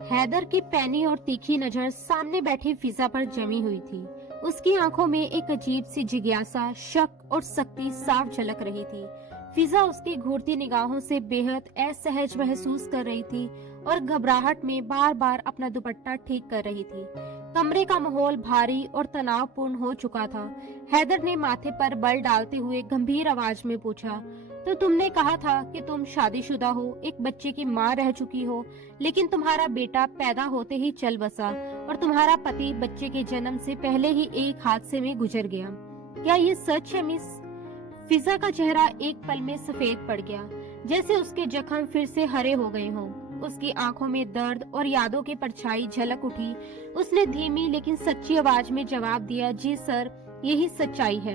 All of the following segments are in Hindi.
हैदर की पैनी और तीखी नजर सामने बैठी फिजा पर जमी हुई थी। उसकी आंखों में एक अजीब सी जिज्ञासा, शक और सख्ती साफ झलक रही थी। फिजा उसकी घूरती निगाहों से बेहद असहज महसूस कर रही थी और घबराहट में बार बार अपना दुपट्टा ठीक कर रही थी। कमरे का माहौल भारी और तनावपूर्ण हो चुका था। हैदर ने माथे पर बल डालते हुए गंभीर आवाज में पूछा, तो तुमने कहा था कि तुम शादीशुदा हो, एक बच्चे की माँ रह चुकी हो, लेकिन तुम्हारा बेटा पैदा होते ही चल बसा और तुम्हारा पति बच्चे के जन्म से पहले ही एक हादसे में गुजर गया। क्या ये सच है मिस? फिजा का चेहरा एक पल में सफेद पड़ गया, जैसे उसके जख्म फिर से हरे हो गए हों। उसकी आंखों में दर्द और यादों की परछाई झलक उठी। उसने धीमी लेकिन सच्ची आवाज में जवाब दिया, जी सर, यही सच्चाई है।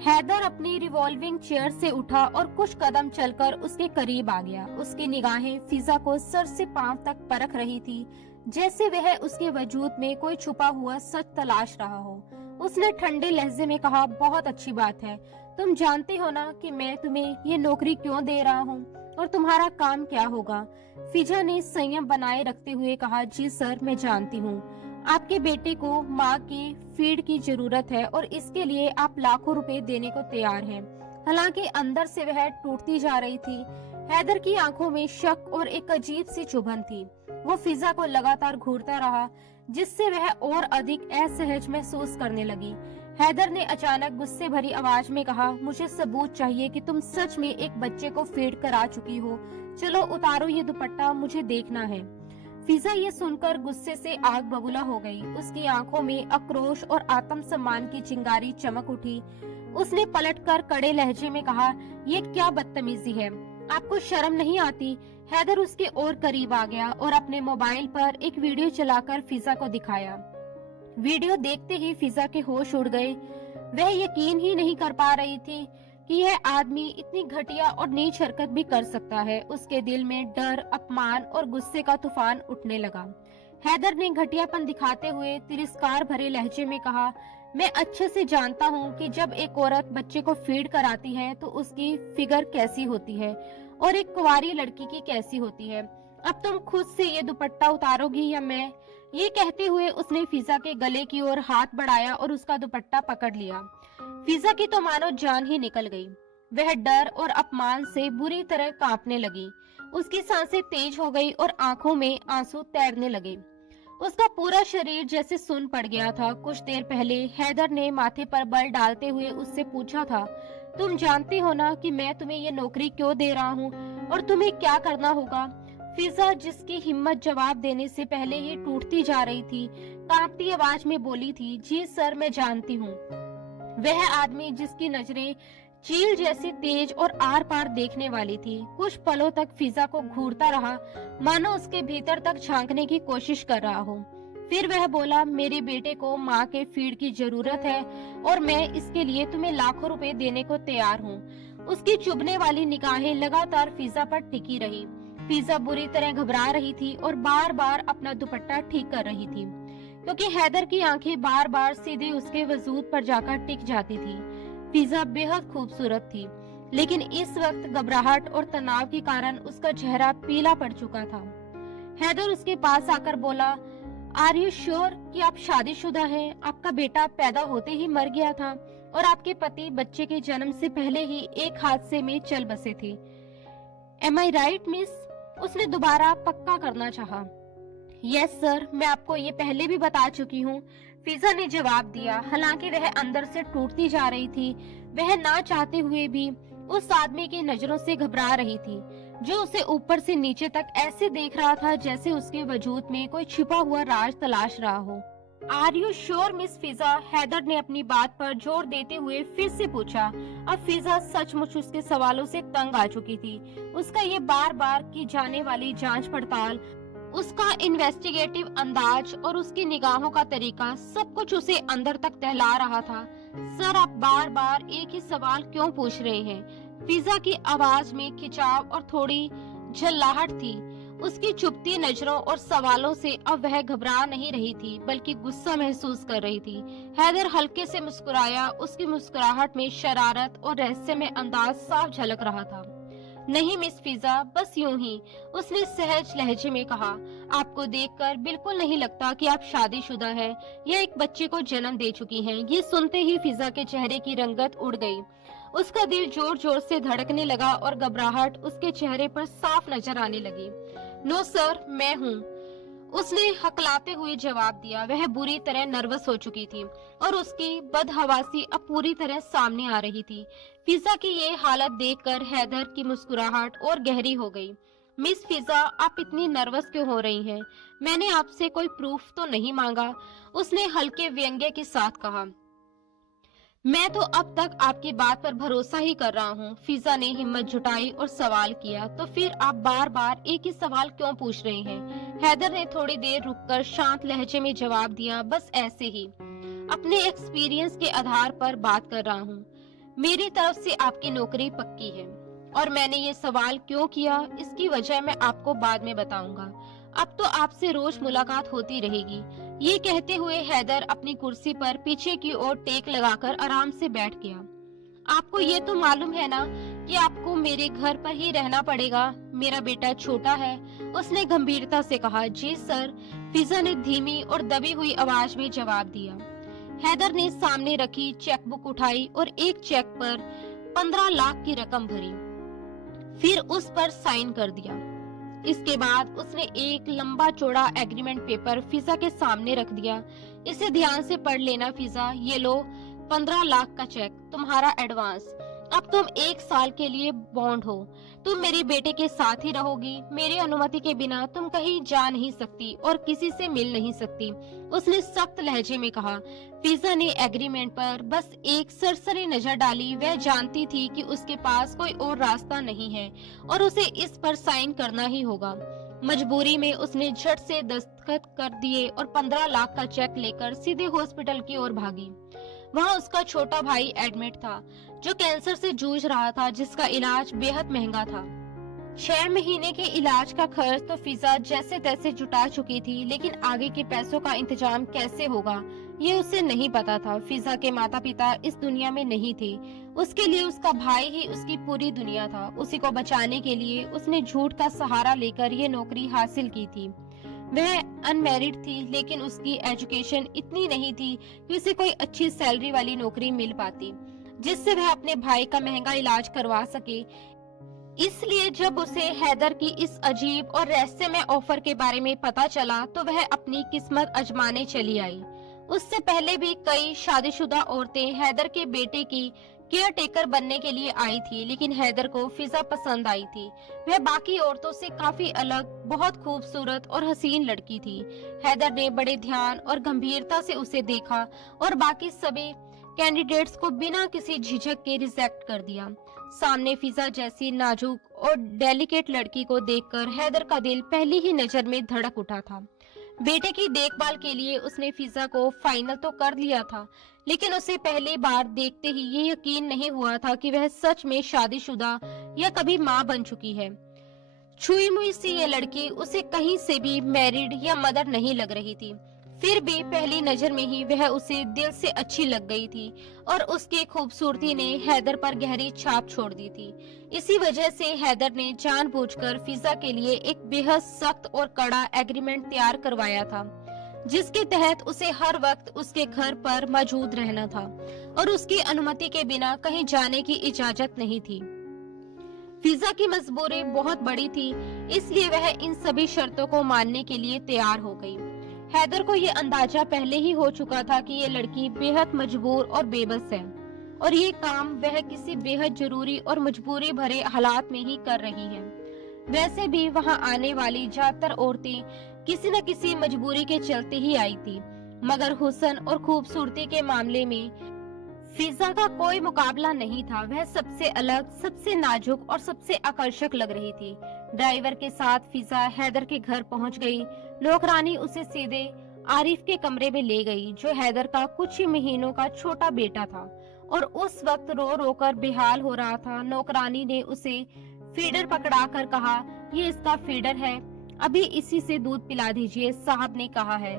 हैदर अपनी रिवॉल्विंग चेयर से उठा और कुछ कदम चलकर उसके करीब आ गया। उसकी निगाहें फिजा को सर से पांव तक परख रही थी, जैसे वह उसके वजूद में कोई छुपा हुआ सच तलाश रहा हो। उसने ठंडे लहजे में कहा, बहुत अच्छी बात है। तुम जानते हो ना कि मैं तुम्हें ये नौकरी क्यों दे रहा हूँ और तुम्हारा काम क्या होगा? फिजा ने संयम बनाए रखते हुए कहा, जी सर, मैं जानती हूँ। आपके बेटे को माँ की फीड की जरूरत है और इसके लिए आप लाखों रुपए देने को तैयार हैं। हालांकि अंदर से वह टूटती जा रही थी। हैदर की आंखों में शक और एक अजीब सी चुभन थी। वो फिजा को लगातार घूरता रहा, जिससे वह और अधिक असहज महसूस करने लगी। हैदर ने अचानक गुस्से भरी आवाज में कहा, मुझे सबूत चाहिए कि तुम सच में एक बच्चे को फीड करा चुकी हो। चलो उतारो ये दुपट्टा, मुझे देखना है। फिजा ये सुनकर गुस्से से आग बबूला हो गई। उसकी आंखों में आक्रोश और आत्मसम्मान की चिंगारी चमक उठी। उसने पलटकर कड़े लहजे में कहा, ये क्या बदतमीजी है? आपको शर्म नहीं आती? हैदर उसके और करीब आ गया और अपने मोबाइल पर एक वीडियो चलाकर फिजा को दिखाया। वीडियो देखते ही फिजा के होश उड़ गए। वह यकीन ही नहीं कर पा रही थी कि यह आदमी इतनी घटिया और नीच हरकत भी कर सकता है। उसके दिल में डर, अपमान और गुस्से का तूफान उठने लगा। हैदर ने घटियापन दिखाते हुए तिरस्कार भरे लहजे में कहा, मैं अच्छे से जानता हूँ कि जब एक औरत बच्चे को फीड कराती है तो उसकी फिगर कैसी होती है और एक कुंवारी लड़की की कैसी होती है। अब तुम खुद से ये दुपट्टा उतारोगी या मैं? ये कहते हुए उसने फिजा के गले की ओर हाथ बढ़ाया और उसका दुपट्टा पकड़ लिया। फिजा की तो मानो जान ही निकल गई। वह डर और अपमान से बुरी तरह कांपने लगी। उसकी सांसें तेज हो गई और आंखों में आंसू तैरने लगे। उसका पूरा शरीर जैसे सुन्न पड़ गया था। कुछ देर पहले हैदर ने माथे पर बल डालते हुए उससे पूछा था, तुम जानती हो ना कि मैं तुम्हें ये नौकरी क्यों दे रहा हूँ और तुम्हें क्या करना होगा? फिजा, जिसकी हिम्मत जवाब देने से पहले ही टूटती जा रही थी, कांपती आवाज में बोली थी, जी सर, मैं जानती हूँ। वह आदमी जिसकी नजरें चील जैसी तेज और आर पार देखने वाली थी, कुछ पलों तक फिजा को घूरता रहा, मानो उसके भीतर तक झांकने की कोशिश कर रहा हो। फिर वह बोला, मेरे बेटे को माँ के फीड की जरूरत है और मैं इसके लिए तुम्हें लाखों रुपए देने को तैयार हूँ। उसकी चुभने वाली निगाहें लगातार फिजा पर टिकी रही। फिजा बुरी तरह घबरा रही थी और बार बार अपना दुपट्टा ठीक कर रही थी, क्योंकि हैदर की आंखें बार बार सीधे उसके वजूद पर जाकर टिक जाती थी। फिजा बेहद खूबसूरत थी, लेकिन इस वक्त घबराहट और तनाव के कारण उसका चेहरा पीला पड़ चुका था। हैदर उसके पास आकर बोला, आर यू श्योर कि आप शादीशुदा हैं? आपका बेटा पैदा होते ही मर गया था और आपके पति बच्चे के जन्म से पहले ही एक हादसे में चल बसे थे। एम आई राइट मिस? उसने दोबारा पक्का करना चाहा। यस सर, मैं आपको ये पहले भी बता चुकी हूँ, फिजा ने जवाब दिया। हालांकि वह अंदर से टूटती जा रही थी। वह ना चाहते हुए भी उस आदमी की नजरों से घबरा रही थी, जो उसे ऊपर से नीचे तक ऐसे देख रहा था जैसे उसके वजूद में कोई छिपा हुआ राज तलाश रहा हो। आर यू श्योर मिस फिजा? हैदर ने अपनी बात पर जोर देते हुए फिर से पूछा। अब फिजा सचमुच उसके सवालों से तंग आ चुकी थी। उसका ये बार बार की जाने वाली जांच पड़ताल, उसका इन्वेस्टिगेटिव अंदाज और उसकी निगाहों का तरीका, सब कुछ उसे अंदर तक दहला रहा था। सर, आप बार बार एक ही सवाल क्यों पूछ रहे हैं? फिजा की आवाज में खिंचाव और थोड़ी झल्लाहट थी। उसकी चुभती नजरों और सवालों से अब वह घबरा नहीं रही थी, बल्कि गुस्सा महसूस कर रही थी। हैदर हल्के से मुस्कुराया। उसकी मुस्कुराहट में शरारत और रहस्यमय अंदाज साफ झलक रहा था। नहीं मिस फिजा, बस यूं ही, उसने सहज लहजे में कहा। आपको देखकर बिल्कुल नहीं लगता कि आप शादीशुदा हैं या एक बच्चे को जन्म दे चुकी हैं। ये सुनते ही फिजा के चेहरे की रंगत उड़ गई। उसका दिल जोर जोर से धड़कने लगा और घबराहट उसके चेहरे पर साफ नजर आने लगी। नो सर, मैं हूँ, उसने हकलाते हुए जवाब दिया। वह बुरी तरह नर्वस हो चुकी थी और उसकी बदहवासी अब पूरी तरह सामने आ रही थी। फिजा की ये हालत देखकर हैदर की मुस्कुराहट और गहरी हो गई। मिस फिजा, आप इतनी नर्वस क्यों हो रही हैं? मैंने आपसे कोई प्रूफ तो नहीं मांगा, उसने हल्के व्यंग्य के साथ कहा। मैं तो अब तक आपकी बात पर भरोसा ही कर रहा हूँ। फिजा ने हिम्मत जुटाई और सवाल किया। तो फिर आप बार बार एक ही सवाल क्यों पूछ रहे हैं? हैदर ने थोड़ी देर रुककर शांत लहजे में जवाब दिया। बस ऐसे ही, अपने एक्सपीरियंस के आधार पर बात कर रहा हूँ। मेरी तरफ से आपकी नौकरी पक्की है और मैंने ये सवाल क्यों किया, इसकी वजह मैं आपको बाद में बताऊंगा। अब तो आपसे रोज मुलाकात होती रहेगी। ये कहते हुए हैदर अपनी कुर्सी पर पीछे की ओर टेक लगाकर आराम से बैठ गया। आपको ये तो मालूम है ना कि आपको मेरे घर पर ही रहना पड़ेगा। मेरा बेटा छोटा है, उसने गंभीरता से कहा। जी सर, फिजा ने धीमी और दबी हुई आवाज में जवाब दिया। हैदर ने सामने रखी चेकबुक उठाई और एक चेक पर 15 लाख की रकम भरी, फिर उस पर साइन कर दिया। इसके बाद उसने एक लंबा चौड़ा एग्रीमेंट पेपर फिजा के सामने रख दिया। इसे ध्यान से पढ़ लेना फिजा, ये लो 15 लाख का चेक, तुम्हारा एडवांस। अब तुम 1 साल के लिए बॉन्ड हो। तुम मेरे बेटे के साथ ही रहोगी। मेरी अनुमति के बिना तुम कहीं जा नहीं सकती और किसी से मिल नहीं सकती, उसने सख्त लहजे में कहा। फिजा ने एग्रीमेंट पर बस एक सरसरी नजर डाली। वह जानती थी कि उसके पास कोई और रास्ता नहीं है और उसे इस पर साइन करना ही होगा। मजबूरी में उसने झट से दस्तखत कर दिए और 15 लाख का चेक लेकर सीधे हॉस्पिटल की ओर भागी। वहाँ उसका छोटा भाई एडमिट था, जो कैंसर से जूझ रहा था, जिसका इलाज बेहद महंगा था। 6 महीने के इलाज का खर्च तो फिजा जैसे तैसे जुटा चुकी थी, लेकिन आगे के पैसों का इंतजाम कैसे होगा ये उसे नहीं पता था। फिजा के माता पिता इस दुनिया में नहीं थे, उसके लिए उसका भाई ही उसकी पूरी दुनिया था। उसी को बचाने के लिए उसने झूठ का सहारा लेकर ये नौकरी हासिल की थी। वह अनमैरिड थी, लेकिन उसकी एजुकेशन इतनी नहीं थी कि उसे कोई अच्छी सैलरी वाली नौकरी मिल पाती जिससे वह अपने भाई का महंगा इलाज करवा सके। इसलिए जब उसे हैदर की इस अजीब और रहस्यमय ऑफर के बारे में पता चला तो वह अपनी किस्मत आजमाने चली आई। उससे पहले भी कई शादीशुदा औरतें हैदर के बेटे की केयर टेकर बनने के लिए आई थी, लेकिन हैदर को फिजा पसंद आई थी। वह बाकी औरतों से काफी अलग, बहुत खूबसूरत और हसीन लड़की थी। हैदर ने बड़े ध्यान और गंभीरता से उसे देखा और बाकी सभी कैंडिडेट्स को बिना किसी झिझक के रिजेक्ट कर दिया। सामने फिजा जैसी नाजुक और डेलिकेट लड़की को देखकर हैदर का दिल पहली ही नजर में धड़क उठा था। बेटे की देखभाल के लिए उसने फिजा को फाइनल तो कर लिया था, लेकिन उसे पहली बार देखते ही ये यकीन नहीं हुआ था कि वह सच में शादीशुदा या कभी मां बन चुकी है। छुई मुई सी ये लड़की उसे कहीं से भी मैरिड या मदर नहीं लग रही थी, फिर भी पहली नजर में ही वह उसे दिल से अच्छी लग गई थी और उसकी खूबसूरती ने हैदर पर गहरी छाप छोड़ दी थी। इसी वजह से हैदर ने जानबूझकर फिजा के लिए एक बेहद सख्त और कड़ा एग्रीमेंट तैयार करवाया था, जिसके तहत उसे हर वक्त उसके घर पर मौजूद रहना था और उसकी अनुमति के बिना कहीं जाने की इजाजत नहीं थी। फिजा की मजबूरी बहुत बड़ी थी, इसलिए वह इन सभी शर्तों को मानने के लिए तैयार हो गई। हैदर को ये अंदाजा पहले ही हो चुका था कि ये लड़की बेहद मजबूर और बेबस है और ये काम वह किसी बेहद जरूरी और मजबूरी भरे हालात में ही कर रही है। वैसे भी वहाँ आने वाली ज्यादातर औरतें किसी न किसी मजबूरी के चलते ही आई थी, मगर हुस्न और खूबसूरती के मामले में फिजा का कोई मुकाबला नहीं था। वह सबसे अलग, सबसे नाजुक और सबसे आकर्षक लग रही थी। ड्राइवर के साथ फिजा हैदर के घर पहुंच गई। नौकरानी उसे सीधे आरिफ के कमरे में ले गई, जो हैदर का कुछ ही महीनों का छोटा बेटा था और उस वक्त रो रो कर बेहाल हो रहा था। नौकरानी ने उसे फीडर पकड़ाकर कहा, ये इसका फीडर है, अभी इसी से दूध पिला दीजिए, साहब ने कहा है।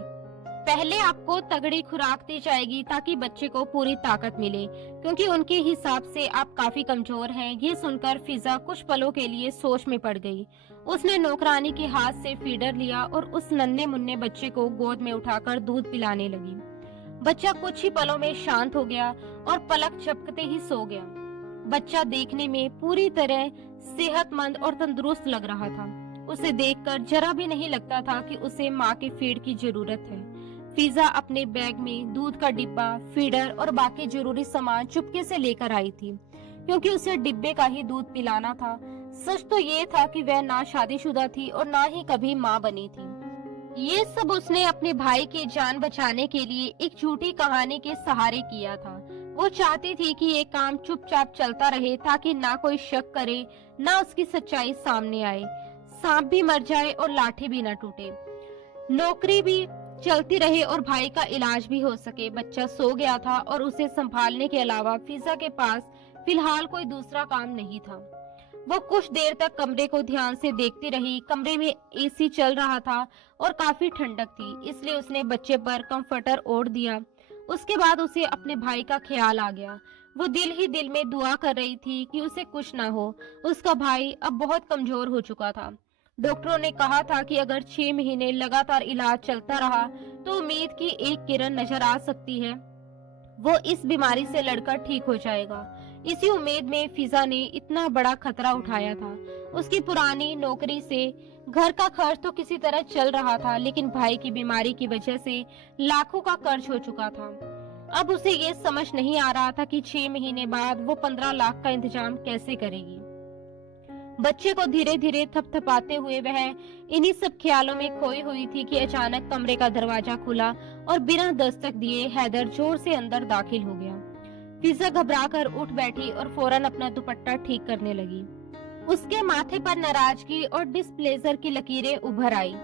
पहले आपको तगड़ी खुराक दी जाएगी ताकि बच्चे को पूरी ताकत मिले, क्योंकि उनके हिसाब से आप काफी कमजोर हैं। ये सुनकर फिजा कुछ पलों के लिए सोच में पड़ गई। उसने नौकरानी के हाथ से फीडर लिया और उस नन्हे मुन्ने बच्चे को गोद में उठाकर दूध पिलाने लगी। बच्चा कुछ ही पलों में शांत हो गया और पलक झपकते ही सो गया। बच्चा देखने में पूरी तरह सेहतमंद और तंदुरुस्त लग रहा था। उसे देखकर जरा भी नहीं लगता था कि उसे माँ के फीड की जरूरत है। फिजा अपने बैग में दूध का डिब्बा, फीडर और बाकी जरूरी सामान चुपके से लेकर आई थी, क्योंकि उसे डिब्बे का ही दूध पिलाना था। सच तो ये था कि वह ना शादीशुदा थी और ना ही कभी माँ बनी थी। ये सब उसने अपने भाई की जान बचाने के लिए एक झूठी कहानी के सहारे किया था। वो चाहती थी कि ये काम चुपचाप चलता रहे ताकि ना कोई शक करे, ना उसकी सच्चाई सामने आए, सांप भी मर जाए और लाठी भी न टूटे, नौकरी भी चलती रहे और भाई का इलाज भी हो सके। बच्चा सो गया था और उसे संभालने के अलावा फिजा के पास फिलहाल कोई दूसरा काम नहीं था। वो कुछ देर तक कमरे को ध्यान से देखती रही। कमरे में एसी चल रहा था और काफी ठंडक थी, इसलिए उसने बच्चे पर कंफर्टर ओढ़ दिया। उसके बाद उसे अपने भाई का ख्याल आ गया। वो दिल ही दिल में दुआ कर रही थी कि उसे कुछ ना हो। उसका भाई अब बहुत कमजोर हो चुका था। डॉक्टरों ने कहा था कि अगर 6 महीने लगातार इलाज चलता रहा तो उम्मीद की एक किरण नजर आ सकती है। वो इस बीमारी से लड़कर ठीक हो जाएगा। इसी उम्मीद में फिजा ने इतना बड़ा खतरा उठाया था। उसकी पुरानी नौकरी से घर का खर्च तो किसी तरह चल रहा था, लेकिन भाई की बीमारी की वजह से लाखों का कर्ज हो चुका था। अब उसे ये समझ नहीं आ रहा था कि 6 महीने बाद वो 15 लाख का इंतजाम कैसे करेगी। बच्चे को धीरे धीरे थपथपाते हुए वह इन्हीं सब ख्यालों में खोई हुई थी कि अचानक कमरे का दरवाजा खुला और बिना दस्तक दिए हैदर जोर से अंदर दाखिल हो गया। फिजा घबराकर उठ बैठी और फौरन अपना दुपट्टा ठीक करने लगी। उसके माथे पर नाराजगी और डिस्प्लेजर की लकीरें उभर आई।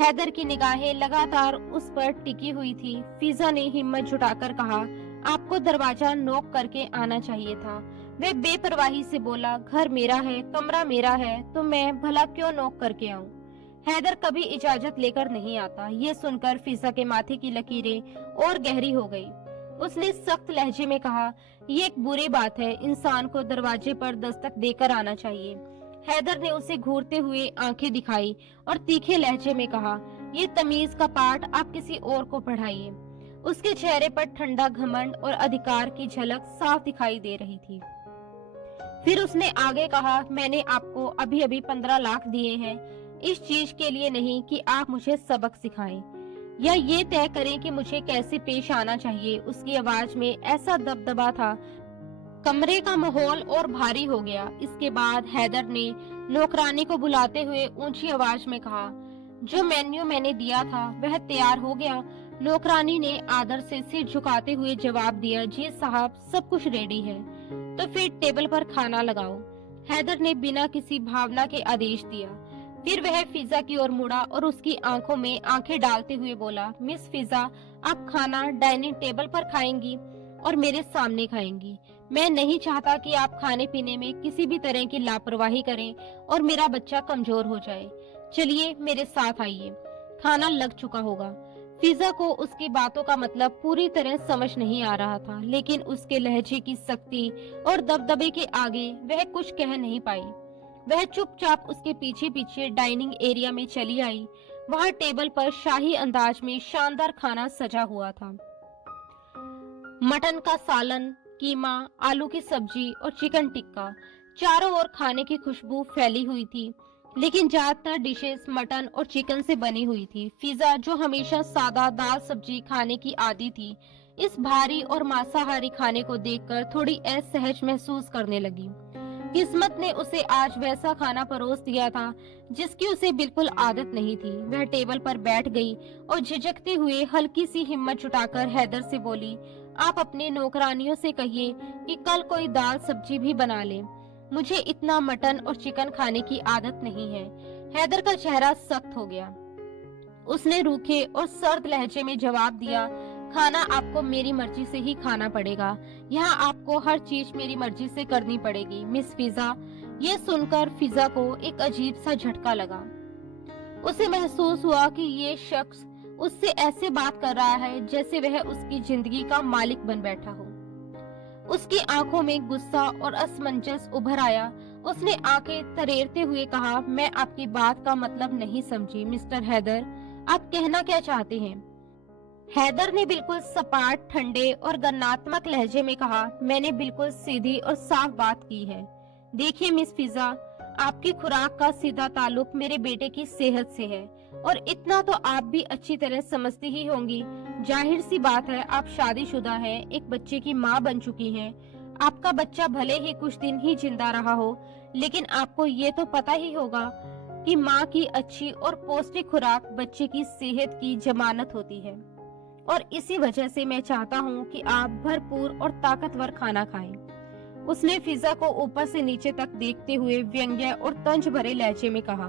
हैदर की निगाहें लगातार उस पर टिकी हुई थी। फिजा ने हिम्मत जुटाकर कहा, आपको दरवाजा नॉक करके आना चाहिए था। वह बेपरवाही से बोला, घर मेरा है, कमरा मेरा है, तो मैं भला क्यों नॉक करके आऊं? हैदर कभी इजाजत लेकर नहीं आता। ये सुनकर फिजा के माथे की लकीरें और गहरी हो गई। उसने सख्त लहजे में कहा, ये एक बुरी बात है, इंसान को दरवाजे पर दस्तक देकर आना चाहिए। हैदर ने उसे घूरते हुए आंखें दिखाई और तीखे लहजे में कहा, ये तमीज का पाठ आप किसी और को पढ़ाइए। उसके चेहरे पर ठंडा घमंड और अधिकार की झलक साफ दिखाई दे रही थी। फिर उसने आगे कहा, मैंने आपको अभी अभी 15 लाख दिए हैं, इस चीज के लिए नहीं कि आप मुझे सबक सिखाएं या ये तय करें कि मुझे कैसे पेश आना चाहिए। उसकी आवाज में ऐसा दबदबा था, कमरे का माहौल और भारी हो गया। इसके बाद हैदर ने नौकरानी को बुलाते हुए ऊंची आवाज में कहा, जो मेन्यू मैंने दिया था वह तैयार हो गया? नौकरानी ने आदर से सिर झुकाते हुए जवाब दिया, जी साहब, सब कुछ रेडी है। तो फिर टेबल पर खाना लगाओ। हैदर ने बिना किसी भावना के आदेश दिया। फिर वह फिजा की ओर मुड़ा और उसकी आंखों में आंखें डालते हुए बोला, मिस फिजा, आप खाना डाइनिंग टेबल पर खाएंगी और मेरे सामने खाएंगी। मैं नहीं चाहता कि आप खाने पीने में किसी भी तरह की लापरवाही करें और मेरा बच्चा कमजोर हो जाए। चलिए मेरे साथ आइए, खाना लग चुका होगा। फिजा को उसकी बातों का मतलब पूरी तरह समझ नहीं आ रहा था, लेकिन उसके लहजे की सख्ती और दबदबे के आगे वह कुछ कह नहीं पाई। वह चुपचाप उसके पीछे पीछे डाइनिंग एरिया में चली आई। वहां टेबल पर शाही अंदाज में शानदार खाना सजा हुआ था। मटन का सालन, कीमा, आलू की सब्जी और चिकन टिक्का। चारों ओर खाने की खुशबू फैली हुई थी, लेकिन ज्यादातर डिशेस मटन और चिकन से बनी हुई थी। फिजा, जो हमेशा सादा दाल सब्जी खाने की आदी थी, इस भारी और मांसाहारी खाने को देखकर थोड़ी असहज महसूस करने लगी। किस्मत ने उसे आज वैसा खाना परोस दिया था जिसकी उसे बिल्कुल आदत नहीं थी। वह टेबल पर बैठ गई और झिझकते हुए हल्की सी हिम्मत जुटाकर हैदर से बोली, आप अपने नौकरानियों से कहिए कि कल कोई दाल सब्जी भी बना ले। मुझे इतना मटन और चिकन खाने की आदत नहीं है। हैदर का चेहरा सख्त हो गया। उसने रूखे और सर्द लहजे में जवाब दिया, खाना आपको मेरी मर्जी से ही खाना पड़ेगा। यहाँ आपको हर चीज मेरी मर्जी से करनी पड़ेगी, मिस फिजा। ये सुनकर फिजा को एक अजीब सा झटका लगा। उसे महसूस हुआ कि ये शख्स उससे ऐसे बात कर रहा है जैसे वह उसकी जिंदगी का मालिक बन बैठा हो। उसकी आंखों में गुस्सा और असमंजस उभर आया। उसने आंखें तरेरते हुए कहा, मैं आपकी बात का मतलब नहीं समझी मिस्टर हैदर, आप कहना क्या चाहते हैं? हैदर ने बिल्कुल सपाट, ठंडे और गन्नात्मक लहजे में कहा, मैंने बिल्कुल सीधी और साफ बात की है। देखिए मिस फिजा, आपकी खुराक का सीधा ताल्लुक मेरे बेटे की सेहत से है और इतना तो आप भी अच्छी तरह समझती ही होंगी। जाहिर सी बात है, आप शादीशुदा हैं, एक बच्चे की माँ बन चुकी हैं। आपका बच्चा भले ही कुछ दिन ही जिंदा रहा हो, लेकिन आपको ये तो पता ही होगा कि माँ की अच्छी और पौष्टिक खुराक बच्चे की सेहत की जमानत होती है। और इसी वजह से मैं चाहता हूँ कि आप भरपूर और ताकतवर खाना खाएं। उसने फिजा को ऊपर से नीचे तक देखते हुए व्यंग्य और तंज भरे लहजे में कहा,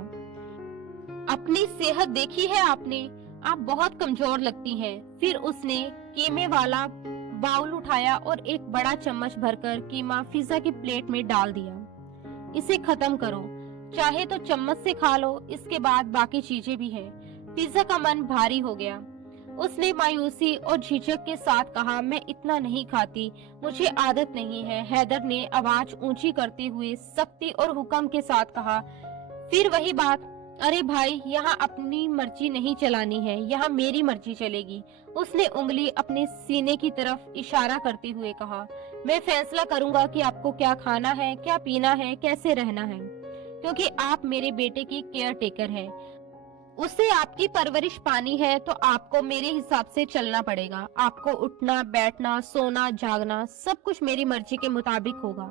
अपनी सेहत देखी है आपने? आप बहुत कमजोर लगती हैं। फिर उसने कीमे वाला बाउल उठाया और एक बड़ा चम्मच भरकर कीमा फिजा की प्लेट में डाल दिया। इसे खत्म करो, चाहे तो चम्मच से खा लो, इसके बाद बाकी चीजें भी हैं। फिजा का मन भारी हो गया। उसने मायूसी और झिझक के साथ कहा, मैं इतना नहीं खाती, मुझे आदत नहीं है। हैदर ने आवाज ऊंची करते हुए सख्ती और हुक्म के साथ कहा, फिर वही बात, अरे भाई, यहाँ अपनी मर्जी नहीं चलानी है, यहाँ मेरी मर्जी चलेगी। उसने उंगली अपने सीने की तरफ इशारा करते हुए कहा, मैं फैसला करूंगा कि आपको क्या खाना है, क्या पीना है, कैसे रहना है, क्योंकि आप मेरे बेटे की केयर टेकर हैं। उसे आपकी परवरिश पानी है तो आपको मेरे हिसाब से चलना पड़ेगा। आपको उठना, बैठना, सोना, जागना सब कुछ मेरी मर्जी के मुताबिक होगा।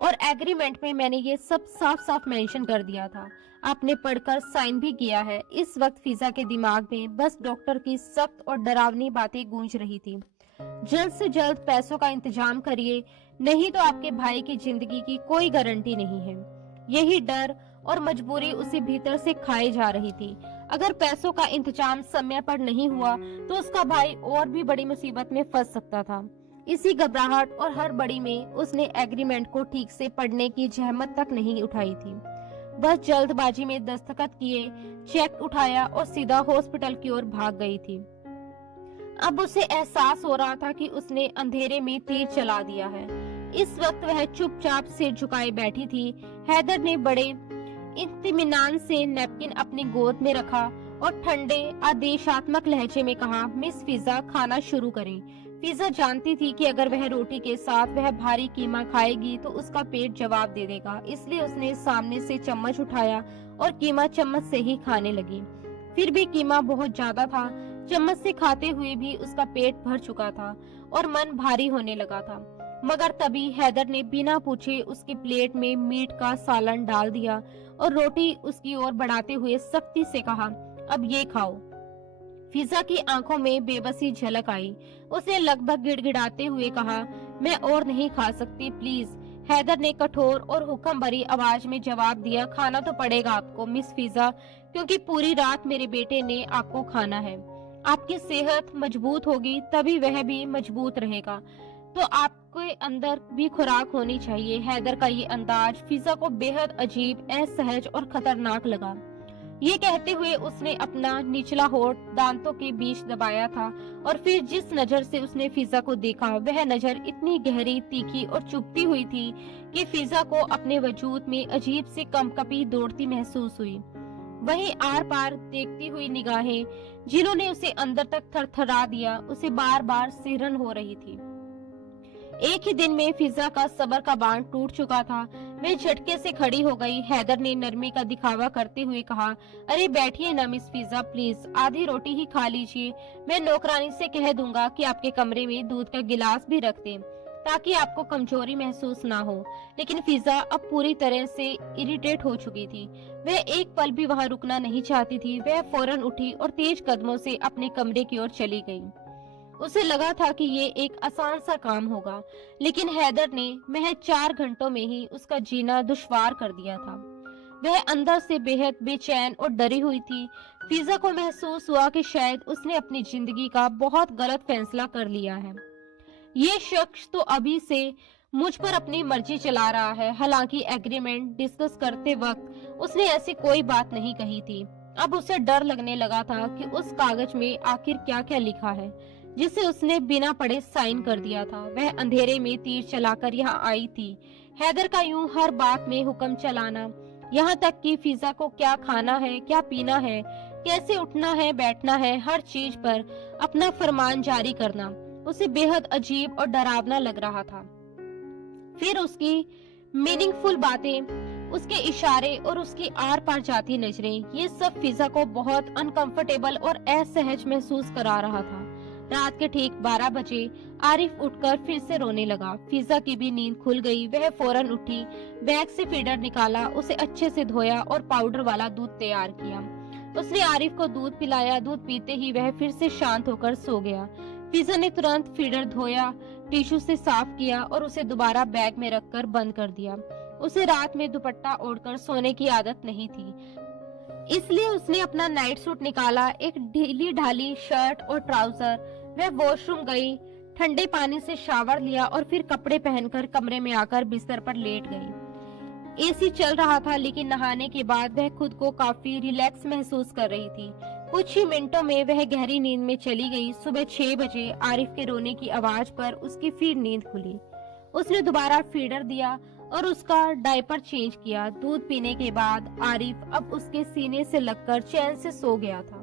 और एग्रीमेंट में मैंने ये सब साफ साफ मेंशन कर दिया था, आपने पढ़कर साइन भी किया है। इस वक्त फिजा के दिमाग में बस डॉक्टर की सख्त और डरावनी बातें गूंज रही थी। जल्द से जल्द पैसों का इंतजाम करिए, नहीं तो आपके भाई की जिंदगी की कोई गारंटी नहीं है। यही डर और मजबूरी उसे भीतर से खाए जा रही थी। अगर पैसों का इंतजाम समय पर नहीं हुआ तो उसका भाई और भी बड़ी मुसीबत में फंस सकता था। इसी घबराहट और हड़बड़ी में उसने एग्रीमेंट को ठीक से पढ़ने की जहमत तक नहीं उठाई थी। बस जल्दबाजी में दस्तखत किए, चेक उठाया और सीधा हॉस्पिटल की ओर भाग गई थी। अब उसे एहसास हो रहा था कि उसने अंधेरे में तीर चला दिया है। इस वक्त वह चुपचाप सिर झुकाए बैठी थी। हैदर ने बड़े इत्मीनान से नैपकिन अपनी गोद में रखा और ठंडे आदेशात्मक लहजे में कहा, मिस फिजा, खाना शुरू करें। फिजा जानती थी कि अगर वह रोटी के साथ वह भारी कीमा खाएगी तो उसका पेट जवाब दे देगा, इसलिए उसने सामने से चम्मच उठाया और कीमा चम्मच से ही खाने लगी। फिर भी कीमा बहुत ज्यादा था, चम्मच से खाते हुए भी उसका पेट भर चुका था और मन भारी होने लगा था। मगर तभी हैदर ने बिना पूछे उसकी प्लेट में मीट का सालन डाल दिया और रोटी उसकी ओर बढ़ाते हुए सख्ती से कहा, अब ये खाओ। फिजा की आंखों में बेबसी झलक आई। उसने लगभग गिड़गिड़ाते हुए कहा, मैं और नहीं खा सकती, प्लीज। हैदर ने कठोर और हुक्म भरी आवाज में जवाब दिया, खाना तो पड़ेगा आपको मिस फिजा, क्योंकि पूरी रात मेरे बेटे ने आपको खाना है। आपकी सेहत मजबूत होगी तभी वह भी मजबूत रहेगा, तो आपके अंदर भी खुराक होनी चाहिए। हैदर का ये अंदाज फिजा को बेहद अजीब, असहज और खतरनाक लगा। ये कहते हुए उसने अपना निचला होठ दांतों के बीच दबाया था और फिर जिस नजर से उसने फिजा को देखा वह नजर इतनी गहरी, तीखी और चुभती हुई थी कि फिजा को अपने वजूद में अजीब सी कंपकपी दौड़ती महसूस हुई। वहीं आर पार देखती हुई निगाहें जिन्होंने उसे अंदर तक थरथरा दिया, उसे बार बार सिहरन हो रही थी। एक ही दिन में फिजा का सब्र का बांध टूट चुका था। वह झटके से खड़ी हो गई। हैदर ने नरमी का दिखावा करते हुए कहा, अरे बैठिए ना मिस फिजा, प्लीज आधी रोटी ही खा लीजिए। मैं नौकरानी से कह दूंगा कि आपके कमरे में दूध का गिलास भी रख दें ताकि आपको कमजोरी महसूस ना हो। लेकिन फिजा अब पूरी तरह से इरिटेट हो चुकी थी। वह एक पल भी वहां रुकना नहीं चाहती थी। वह फौरन उठी और तेज कदमों से अपने कमरे की ओर चली गई। उसे लगा था कि ये एक आसान सा काम होगा, लेकिन हैदर ने महज 4 घंटों में ही उसका जीना दुश्वार कर दिया था। वह अंदर से बेहद बेचैन और डरी हुई थी। फिजा को महसूस हुआ कि शायद उसने अपनी जिंदगी का बहुत गलत फैसला कर लिया है। ये शख्स तो अभी से मुझ पर अपनी मर्जी चला रहा है। हालांकि एग्रीमेंट डिस्कस करते वक्त उसने ऐसी कोई बात नहीं कही थी। अब उसे डर लगने लगा था कि उस कागज में आखिर क्या क्या लिखा है जिसे उसने बिना पढ़े साइन कर दिया था। वह अंधेरे में तीर चलाकर यहाँ आई थी। हैदर का यूं हर बात में हुक्म चलाना, यहाँ तक कि फिजा को क्या खाना है, क्या पीना है, कैसे उठना है, बैठना है, हर चीज पर अपना फरमान जारी करना उसे बेहद अजीब और डरावना लग रहा था। फिर उसकी मीनिंगफुल बातें, उसके इशारे और उसकी आर पार जाती नजरें, ये सब फिजा को बहुत अनकंफर्टेबल और असहज महसूस करा रहा था। रात के ठीक 12 बजे आरिफ उठकर फिर से रोने लगा। फिजा की भी नींद खुल गई। वह फौरन उठी, बैग से फीडर निकाला, उसे अच्छे से धोया और पाउडर वाला दूध तैयार किया। उसने आरिफ को दूध पिलाया। दूध पीते ही वह फिर से शांत होकर सो गया। फिजा ने तुरंत फीडर धोया, टिश्यू से साफ किया और उसे दोबारा बैग में रखकर बंद कर दिया। उसे रात में दुपट्टा ओढ़कर सोने की आदत नहीं थी, इसलिए उसने अपना नाइट सूट निकाला, एक ढीली ढाली शर्ट और ट्राउजर। वह वॉशरूम गई, ठंडे पानी से शावर लिया और फिर कपड़े पहनकर कमरे में आकर बिस्तर पर लेट गई। एसी चल रहा था, लेकिन नहाने के बाद वह खुद को काफी रिलैक्स महसूस कर रही थी। कुछ ही मिनटों में वह गहरी नींद में चली गई। सुबह 6 बजे आरिफ के रोने की आवाज पर उसकी फिर नींद खुली। उसने दोबारा फीडर दिया और उसका डायपर चेंज किया। दूध पीने के बाद आरिफ अब उसके सीने से लगकर चैन से सो गया था।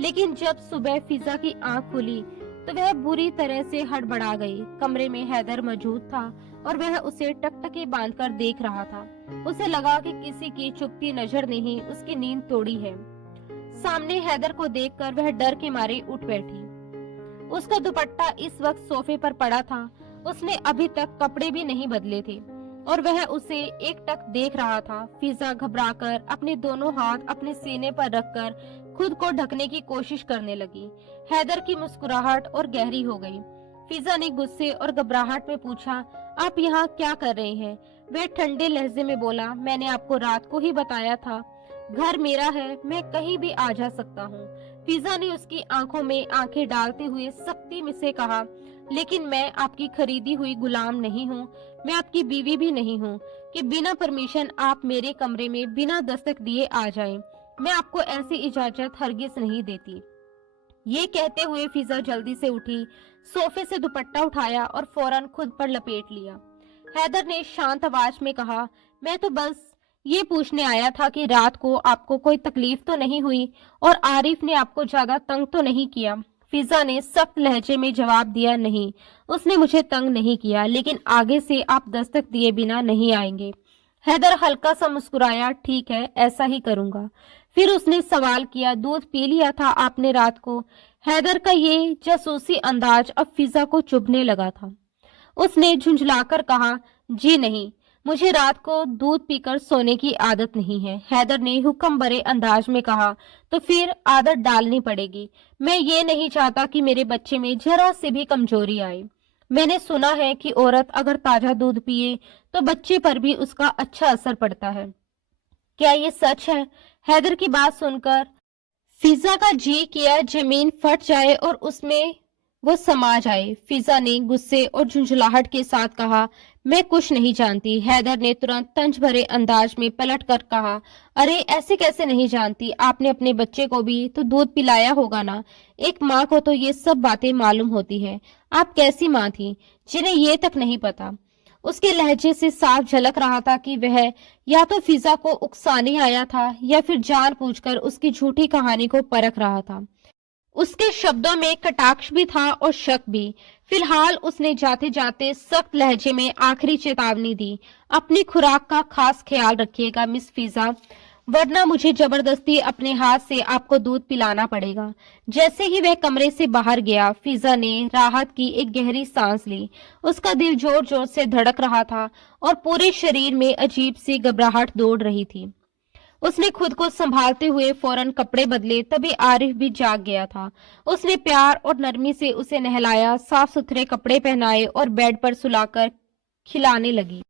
लेकिन जब सुबह फिजा की आंख खुली तो वह बुरी तरह से हड़बड़ा गई। कमरे में हैदर मौजूद था और वह उसे टकटकी बांधकर देख रहा था। उसे लगा कि किसी की चुपती नजर ने ही उसकी नींद तोड़ी है। सामने हैदर को देखकर वह डर के मारे उठ बैठी। उसका दुपट्टा इस वक्त सोफे पर पड़ा था। उसने अभी तक कपड़े भी नहीं बदले थे और वह उसे एकटक देख रहा था। फिजा घबराकर अपने दोनों हाथ अपने सीने पर रखकर खुद को ढकने की कोशिश करने लगी। हैदर की मुस्कुराहट और गहरी हो गई। फिजा ने गुस्से और घबराहट में पूछा, आप यहाँ क्या कर रहे हैं? वह ठंडे लहजे में बोला, मैंने आपको रात को ही बताया था, घर मेरा है, मैं कहीं भी आ जा सकता हूँ। फिजा ने उसकी आंखों में आंखें डालते हुए सख्ती में से कहा, लेकिन मैं आपकी खरीदी हुई गुलाम नहीं हूँ, मैं आपकी बीवी भी नहीं हूँ कि बिना परमिशन आप मेरे कमरे में बिना दस्तक दिए आ जाएं। मैं आपको ऐसी इजाजत हरगिज नहीं देती। ये कहते हुए फिजा जल्दी से उठी, सोफे से दुपट्टा उठाया और फौरन खुद पर लपेट लिया। हैदर ने शांत आवाज में कहा, मैं तो बस ये पूछने आया था कि रात को आपको कोई तकलीफ तो नहीं हुई और आरिफ ने आपको ज्यादा तंग तो नहीं किया? फिजा ने सख्त लहजे में जवाब दिया, नहीं, उसने मुझे तंग नहीं किया, लेकिन आगे से आप दस्तक दिए बिना नहीं आएंगे। हैदर हल्का सा मुस्कुराया, ठीक है, ऐसा ही करूंगा। फिर उसने सवाल किया, दूध पी लिया था आपने रात को? हैदर का ये जासूसी अंदाज अब फिजा को चुभने लगा था। उसने झुंझलाकर कहा, जी नहीं, मुझे रात को दूध पीकर सोने की आदत नहीं है। हैदर ने हुक्म भरे अंदाज में कहा, तो फिर आदत डालनी पड़ेगी। मैं ये नहीं चाहता कि मेरे बच्चे में जरा से भी कमजोरी आए। मैंने सुना है कि औरत अगर ताजा दूध पिए तो बच्चे पर भी उसका अच्छा असर पड़ता है। क्या ये सच है? हैदर की बात सुनकर फिजा का जी किया जमीन फट जाए और उसमें वो समा जाए। फिजा ने गुस्से और झुंझलाहट के साथ कहा, मैं कुछ नहीं जानती। हैदर ने तुरंत तंज भरे अंदाज में पलट कर कहा, अरे ऐसे कैसे नहीं जानती? आपने अपने बच्चे को भी तो दूध पिलाया होगा ना? एक माँ को तो ये सब बातें मालूम होती है। आप कैसी माँ थी जिन्हें ये तक नहीं पता? उसके लहजे से साफ झलक रहा था कि वह या तो फिजा को उकसाने आया था या फिर जानबूझकर उसकी झूठी कहानी को परख रहा था। उसके शब्दों में कटाक्ष भी था और शक भी। फिलहाल उसने जाते जाते सख्त लहजे में आखिरी चेतावनी दी, अपनी खुराक का खास ख्याल रखिएगा मिस फिजा, वरना मुझे जबरदस्ती अपने हाथ से आपको दूध पिलाना पड़ेगा। जैसे ही वह कमरे से बाहर गया, फिजा ने राहत की एक गहरी सांस ली। उसका दिल जोर जोर से धड़क रहा था और पूरे शरीर में अजीब सी घबराहट दौड़ रही थी। उसने खुद को संभालते हुए फौरन कपड़े बदले, तभी आरिफ भी जाग गया था। उसने प्यार और नरमी से उसे नहलाया, साफ सुथरे कपड़े पहनाए और बेड पर सुलाकर खिलाने लगी।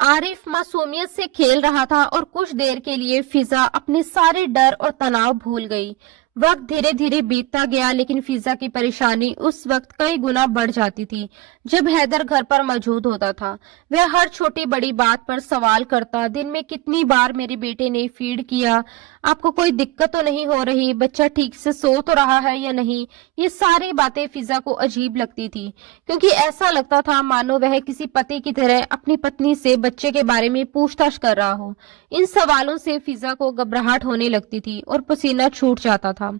आरिफ मासूमियत से खेल रहा था और कुछ देर के लिए फिजा अपने सारे डर और तनाव भूल गई। वक्त धीरे धीरे बीतता गया, लेकिन फिजा की परेशानी उस वक्त कई गुना बढ़ जाती थी जब हैदर घर पर मौजूद होता था। वह हर छोटी बड़ी बात पर सवाल करता, दिन में कितनी बार मेरे बेटे ने फीड किया, आपको कोई दिक्कत तो नहीं हो रही, बच्चा ठीक से सो तो रहा है या नहीं। ये सारी बातें फिजा को अजीब लगती थी, क्योंकि ऐसा लगता था मानो वह किसी पति की तरह अपनी पत्नी से बच्चे के बारे में पूछताछ कर रहा हो। इन सवालों से फिजा को घबराहट होने लगती थी और पसीना छूट जाता था।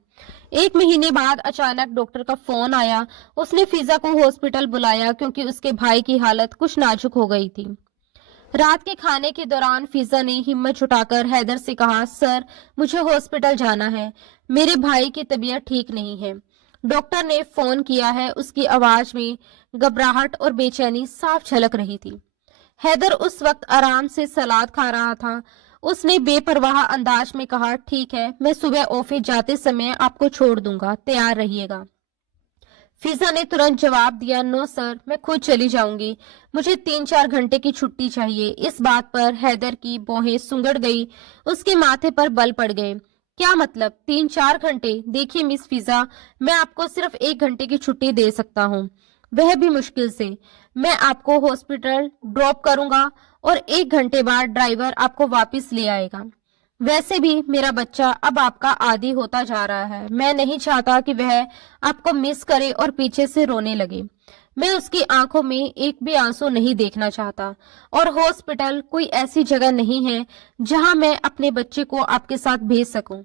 1 महीने बाद अचानक डॉक्टर का फोन आया। उसने फिजा को हॉस्पिटल बुलाया क्योंकि उसके भाई की हालत कुछ नाजुक हो गई थी। रात के खाने के दौरान फिजा ने हिम्मत जुटाकर हैदर से कहा, सर, मुझे हॉस्पिटल जाना है, मेरे भाई की तबीयत ठीक नहीं है। डॉक्टर ने फोन किया है। उसकी आवाज में घबराहट और बेचैनी साफ झलक रही थी। हैदर उस वक्त आराम से सलाद खा रहा था। उसने बेपरवाह अंदाज में कहा, ठीक है, मैं सुबह ऑफिस जाते समय आपको छोड़ दूंगा, तैयार रहिएगा। फिजा ने तुरंत जवाब दिया, नो सर, मैं खुद चली जाऊंगी, मुझे 3-4 घंटे की छुट्टी चाहिए। इस बात पर हैदर की भौहें सुंगड़ गई, उसके माथे पर बल पड़ गए। क्या मतलब 3-4 घंटे? देखिए मिस फिजा, मैं आपको सिर्फ 1 घंटे की छुट्टी दे सकता हूँ, वह भी मुश्किल से। मैं आपको हॉस्पिटल ड्रॉप करूंगा और 1 घंटे बाद ड्राइवर आपको वापस ले आएगा। वैसे भी मेरा बच्चा अब आपका आदी होता जा रहा है। मैं नहीं चाहता कि वह आपको मिस करे और पीछे से रोने लगे। मैं उसकी आंखों में एक भी आंसू नहीं देखना चाहता, और हॉस्पिटल कोई ऐसी जगह नहीं है जहां मैं अपने बच्चे को आपके साथ भेज सकूं।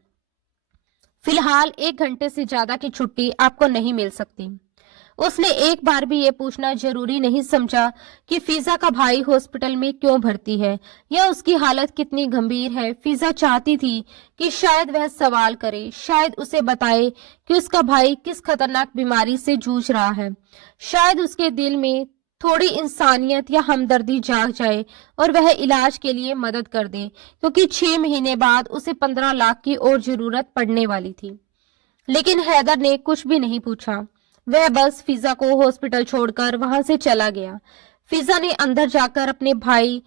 फिलहाल 1 घंटे से ज्यादा की छुट्टी आपको नहीं मिल सकती। उसने एक बार भी ये पूछना जरूरी नहीं समझा कि फिजा का भाई हॉस्पिटल में क्यों भर्ती है या उसकी हालत कितनी गंभीर है। फिजा चाहती थी कि शायद वह सवाल करे, शायद उसे बताए कि उसका भाई किस खतरनाक बीमारी से जूझ रहा है। शायद उसके दिल में थोड़ी इंसानियत या हमदर्दी जाग जाए और वह इलाज के लिए मदद कर दे, क्योंकि 6 महीने बाद उसे 15 लाख की और जरूरत पड़ने वाली थी। लेकिन हैदर ने कुछ भी नहीं पूछा। वह बस फिजा को हॉस्पिटल छोड़कर वहां से चला गया। फिजा ने अंदर जाकर अपने भाई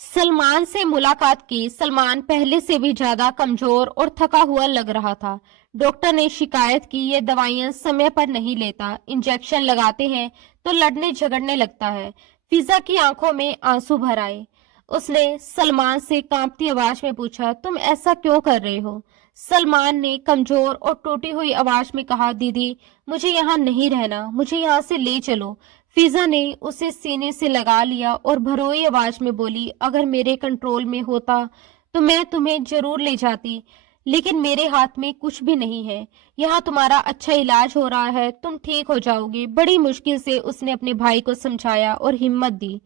सलमान से मुलाकात की। सलमान पहले से भी ज्यादा कमजोर और थका हुआ लग रहा था। डॉक्टर ने शिकायत की, ये दवाइयां समय पर नहीं लेता, इंजेक्शन लगाते हैं तो लड़ने झगड़ने लगता है। फिजा की आंखों में आंसू भर आए। उसने सलमान से कांपती आवाज में पूछा, तुम ऐसा क्यों कर रहे हो? सलमान ने कमजोर और टूटी हुई आवाज में कहा, दीदी, मुझे यहाँ नहीं रहना, मुझे यहाँ से ले चलो। फिजा ने उसे सीने से लगा लिया और भरोई आवाज में बोली, अगर मेरे कंट्रोल में होता तो मैं तुम्हें जरूर ले जाती, लेकिन मेरे हाथ में कुछ भी नहीं है। यहाँ तुम्हारा अच्छा इलाज हो रहा है, तुम ठीक हो जाओगे। बड़ी मुश्किल से उसने अपने भाई को समझाया और हिम्मत दी।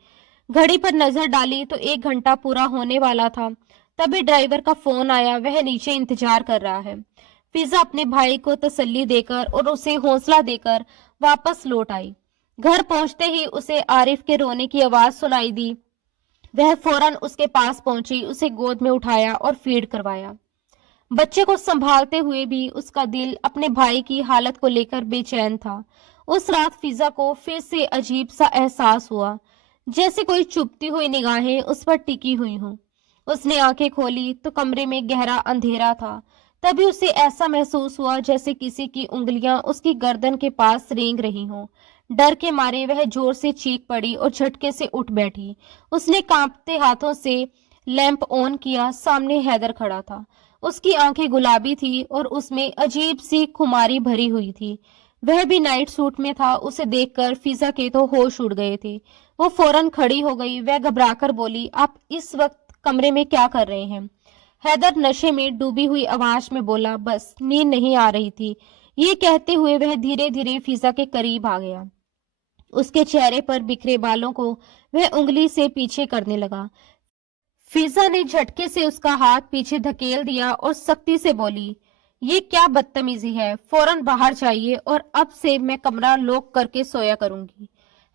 घड़ी पर नजर डाली तो 1 घंटा पूरा होने वाला था। तभी ड्राइवर का फोन आया। वह नीचे इंतजार कर रहा है। फिजा अपने भाई को तसल्ली देकर और उसे हौसला देकर वापस लौट आई। घर पहुंचते ही उसे आरिफ के रोने की आवाज सुनाई दी। वह फौरन उसके पास पहुंची, उसे गोद में उठाया और फीड करवाया। बच्चे को संभालते हुए भी उसका दिल अपने भाई की हालत को लेकर बेचैन था। उस रात फिजा को फिर से अजीब सा एहसास हुआ, जैसे कोई चुभती हुई निगाहें उस पर टिकी हुई हों। उसने आंखें खोली तो कमरे में गहरा अंधेरा था। तभी उसे ऐसा महसूस हुआ जैसे किसी की उंगलियां उसकी गर्दन के पास रेंग रही हों। डर के मारे वह जोर से चीख पड़ी और झटके से उठ बैठी। उसने कांपते हाथों से लैंप ऑन किया। सामने हैदर खड़ा था। उसकी आंखें गुलाबी थी और उसमें अजीब सी खुमारी भरी हुई थी। वह भी नाइट सूट में था। उसे देखकर फिजा के तो होश उड़ गए थे। वो फौरन खड़ी हो गई। वह घबराकर बोली, आप इस वक्त कमरे में क्या कर रहे हैं? हैदर नशे में डूबी हुई आवाज में बोला, बस नींद नहीं आ रही थी। ये कहते हुए वह धीरे धीरे फिजा के करीब आ गया। उसके चेहरे पर बिखरे बालों को वह उंगली से पीछे करने लगा। फिजा ने झटके से उसका हाथ पीछे धकेल दिया और सख्ती से बोली, ये क्या बदतमीजी है? फौरन बाहर जाइए और अब से मैं कमरा लॉक करके सोया करूंगी।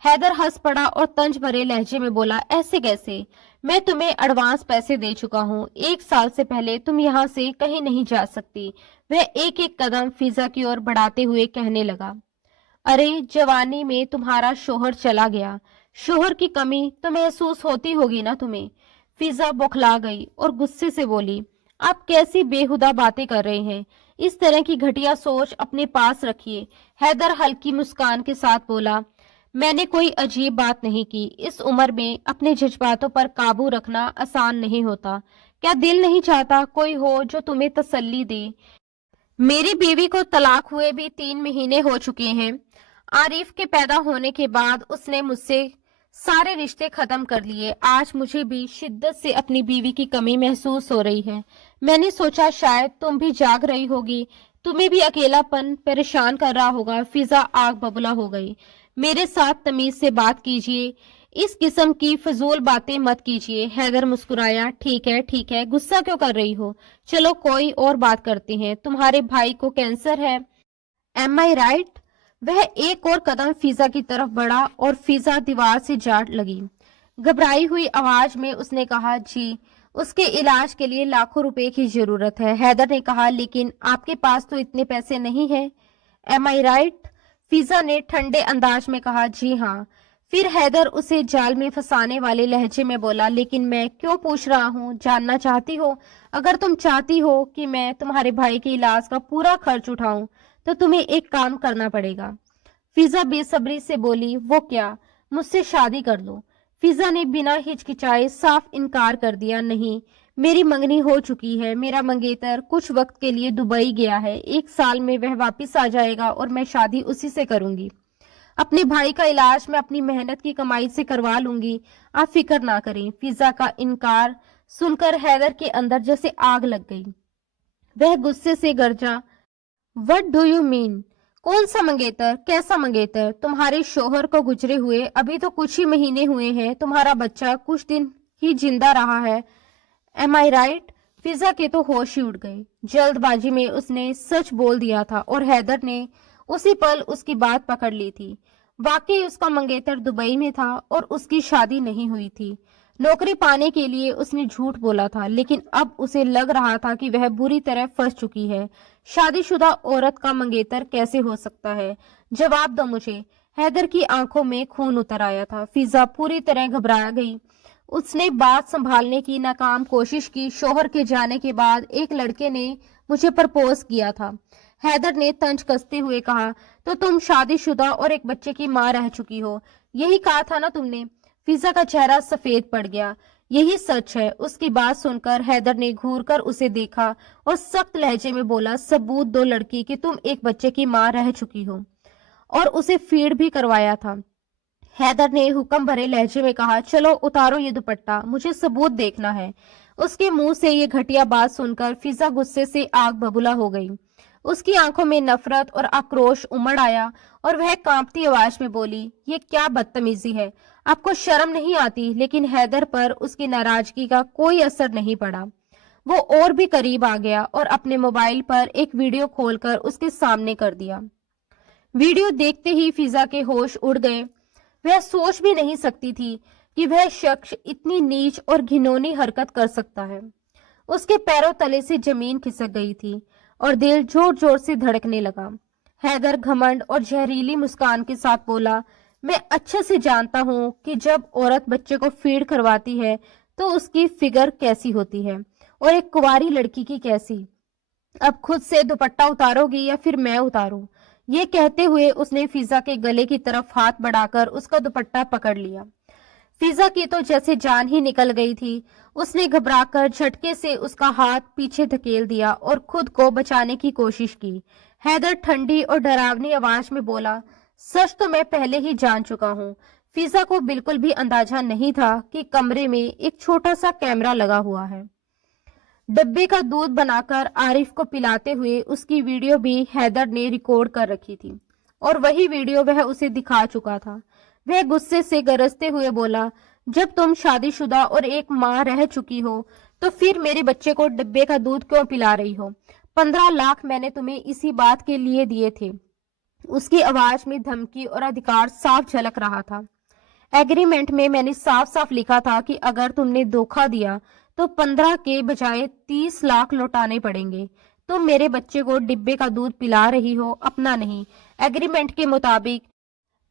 हैदर हंस पड़ा और तंज भरे लहजे में बोला, ऐसे कैसे? मैं तुम्हें एडवांस पैसे दे चुका हूँ। 1 साल से पहले तुम यहाँ से कहीं नहीं जा सकती। वह एक एक कदम फिजा की ओर बढ़ाते हुए कहने लगा, अरे जवानी में तुम्हारा शोहर चला गया, शोहर की कमी तो महसूस होती होगी ना तुम्हें। फिजा बौखला गई और गुस्से से बोली, आप कैसी बेहुदा बातें कर रहे हैं? इस तरह की घटिया सोच अपने पास रखिए। हैदर हल्की मुस्कान के साथ बोला, मैंने कोई अजीब बात नहीं की। इस उम्र में अपने जज्बातों पर काबू रखना आसान नहीं होता। क्या दिल नहीं चाहता कोई हो जो तुम्हें तसल्ली दे? मेरी बीवी को तलाक हुए भी 3 महीने हो चुके हैं। आरिफ के पैदा होने के बाद उसने मुझसे सारे रिश्ते खत्म कर लिए। आज मुझे भी शिद्दत से अपनी बीवी की कमी महसूस हो रही है। मैंने सोचा शायद तुम भी जाग रही होगी, तुम्हें भी अकेलापन परेशान कर रहा होगा। फिजा आग बबूला हो गई। मेरे साथ तमीज से बात कीजिए, इस किस्म की फजूल बातें मत कीजिए। हैदर मुस्कुराया, ठीक है, गुस्सा क्यों कर रही हो? चलो कोई और बात करते हैं। तुम्हारे भाई को कैंसर है, एम आई राइट? वह एक और कदम फिजा की तरफ बढ़ा और फिजा दीवार से जा लगी। घबराई हुई आवाज में उसने कहा, जी, उसके इलाज के लिए लाखों रुपए की जरूरत है। हैदर ने कहा, लेकिन आपके पास तो इतने पैसे नहीं है, एम आई राइट? फिजा ने ठंडे अंदाज में कहा, जी हाँ। फिर हैदर उसे जाल में फंसाने वाले लहजे में बोला, लेकिन मैं क्यों पूछ रहा हूँ, जानना चाहती हो? अगर तुम चाहती हो कि मैं तुम्हारे भाई के इलाज का पूरा खर्च उठाऊं तो तुम्हें एक काम करना पड़ेगा। फिजा बेसब्री से बोली, वो क्या? मुझसे शादी कर लो। फिजा ने बिना हिचकिचाए साफ इनकार कर दिया, नहीं, मेरी मंगनी हो चुकी है। मेरा मंगेतर कुछ वक्त के लिए दुबई गया है। 1 साल में वह वापस आ जाएगा और मैं शादी उसी से करूंगी। अपने भाई का इलाज मैं अपनी मेहनत की कमाई से करवा लूंगी, आप फिक्र ना करें। फिजा का इनकार सुनकर हैदर के अंदर जैसे आग लग गई। वह गुस्से से गरजा, वट डू यू मीन? कौन सा मंगेतर? कैसा मंगेतर? तुम्हारे शोहर को गुजरे हुए अभी तो कुछ ही महीने हुए हैं। तुम्हारा बच्चा कुछ दिन ही जिंदा रहा है, एम आई राइट? फिजा के तो होश ही उड़ गए। जल्दबाजी में उसने सच बोल दिया था और हैदर ने उसी पल उसकी बात पकड़ ली थी। वाकई उसका मंगेतर दुबई में था और उसकी शादी नहीं हुई थी। नौकरी पाने के लिए उसने झूठ बोला था, लेकिन अब उसे लग रहा था कि वह बुरी तरह फंस चुकी है। शादीशुदा औरत का मंगेतर कैसे हो सकता है? जवाब दो मुझे। हैदर की आंखों में खून उतर आया था। फिजा पूरी तरह घबरा गई। उसने बात संभालने की नाकाम कोशिश की। शोहर के जाने के बाद एक लड़के ने मुझे प्रपोज किया था, हैदर ने तंज कसते हुए कहा। तो तुम शादीशुदा और एक बच्चे की मां रह चुकी हो, यही कहा था ना तुमने? फिजा का चेहरा सफेद पड़ गया। यही सच है। उसकी बात सुनकर हैदर ने घूर कर उसे देखा और सख्त लहजे में बोला, सबूत दो लड़की कि तुम एक बच्चे की मां रह चुकी हो और उसे फीड भी करवाया था। हैदर ने हुक्म भरे लहजे में कहा, चलो उतारो ये दुपट्टा, मुझे सबूत देखना है। उसके मुंह से ये घटिया बात सुनकर फिजा गुस्से से आग बबूला हो गई। उसकी आंखों में नफरत और आक्रोश उमड़ आया और वह कांपती आवाज में बोली, ये क्या बदतमीजी है? आपको शर्म नहीं आती? लेकिन हैदर पर उसकी नाराजगी का कोई असर नहीं पड़ा। वो और भी करीब आ गया और अपने मोबाइल पर एक वीडियो खोलकर उसके सामने कर दिया। वीडियो देखते ही फिजा के होश उड़ गए। वह सोच भी नहीं सकती थी कि वह शख्स इतनी नीच और घिनौनी हरकत कर सकता है। उसके पैरों तले से जमीन खिसक गई थी और दिल जोर जोर से धड़कने लगा। हैदर घमंड और जहरीली मुस्कान के साथ बोला, मैं अच्छे से जानता हूँ कि जब औरत बच्चे को फीड करवाती है तो उसकी फिगर कैसी होती है और एक कुंवारी लड़की की कैसी। अब खुद से दुपट्टा उतारोगी या फिर मैं उतारूं? ये कहते हुए उसने फिजा के गले की तरफ हाथ बढ़ाकर उसका दुपट्टा पकड़ लिया। फिजा की तो जैसे जान ही निकल गई थी। उसने घबराकर झटके से उसका हाथ पीछे धकेल दिया और खुद को बचाने की कोशिश की। हैदर ठंडी और डरावनी आवाज में बोला, सच तो मैं पहले ही जान चुका हूँ। फिजा को बिल्कुल भी अंदाजा नहीं था कि कमरे में एक छोटा सा कैमरा लगा हुआ है। डब्बे का दूध बनाकर आरिफ को पिलाते हुए उसकी वीडियो भी हैदर ने रिकॉर्ड कर रखी थी और वही वीडियो वह उसे दिखा चुका था। वह गुस्से से गरजते हुए बोला, जब तुम शादीशुदा और एक मां रह चुकी हो तो फिर मेरे बच्चे को डिब्बे का दूध क्यों पिला रही हो? 15 लाख मैंने तुम्हें इसी बात के लिए दिए थे। उसकी आवाज में धमकी और अधिकार साफ झलक रहा था। एग्रीमेंट में मैंने साफ साफ लिखा था कि अगर तुमने धोखा दिया तो 15 के बजाय 30 लाख लौटाने पड़ेंगे। तुम मेरे बच्चे को डिब्बे का दूध पिला रही हो, अपना नहीं। एग्रीमेंट के मुताबिक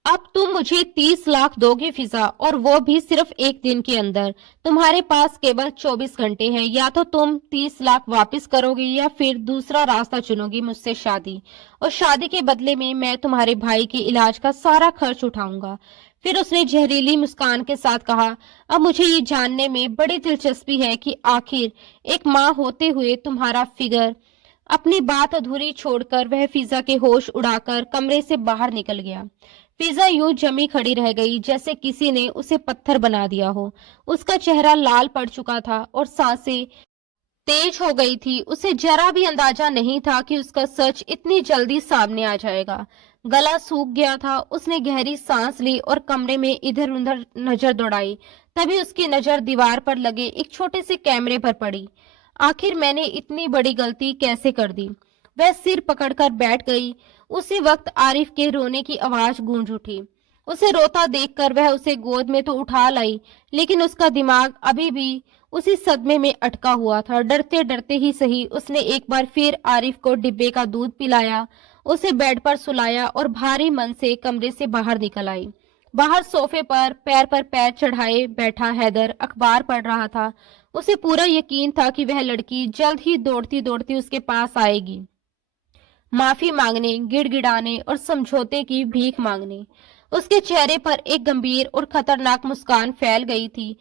अब तुम मुझे 30 लाख दोगे फिजा, और वो भी सिर्फ एक दिन के अंदर। तुम्हारे पास केवल 24 घंटे हैं। या तो तुम 30 लाख वापस करोगे या फिर दूसरा रास्ता चुनोगी, मुझसे शादी। और शादी के बदले में मैं तुम्हारे भाई के इलाज का सारा खर्च उठाऊंगा। फिर उसने जहरीली मुस्कान के साथ कहा, अब मुझे ये जानने में बड़ी दिलचस्पी है कि आखिर एक माँ होते हुए तुम्हारा फिगर। अपनी बात अधूरी छोड़कर वह फिजा के होश उड़ाकर कमरे से बाहर निकल गया। फिजा यूं जमी खड़ी रह गई जैसे किसी ने उसे पत्थर बना दिया हो। उसका चेहरा लाल पड़ चुका था और सांसें तेज हो गई थी। उसे जरा भी अंदाजा नहीं था कि उसका सच इतनी जल्दी सामने आ जाएगा। गला सूख गया था। उसने गहरी सांस ली और कमरे में इधर उधर नजर दौड़ाई। तभी उसकी नजर दीवार पर लगे एक छोटे से कैमरे पर पड़ी। आखिर मैंने इतनी बड़ी गलती कैसे कर दी? वह सिर पकड़कर बैठ गई। उसी वक्त आरिफ के रोने की आवाज गूंज उठी। उसे रोता देखकर वह उसे गोद में तो उठा लाई, लेकिन उसका दिमाग अभी भी उसी सदमे में अटका हुआ था। डरते डरते ही सही, उसने एक बार फिर आरिफ को डिब्बे का दूध पिलाया, उसे बेड पर सुलाया और भारी मन से कमरे से बाहर निकल आई। बाहर सोफे पर पैर चढ़ाए बैठा हैदर अखबार पढ़ रहा था। उसे पूरा यकीन था कि वह लड़की जल्द ही दौड़ती दौड़ती उसके पास आएगी, माफी मांगने, गिड़गिड़ाने और समझौते की भीख मांगने। उसके चेहरे पर एक गंभीर और खतरनाक मुस्कान फैल गई थी,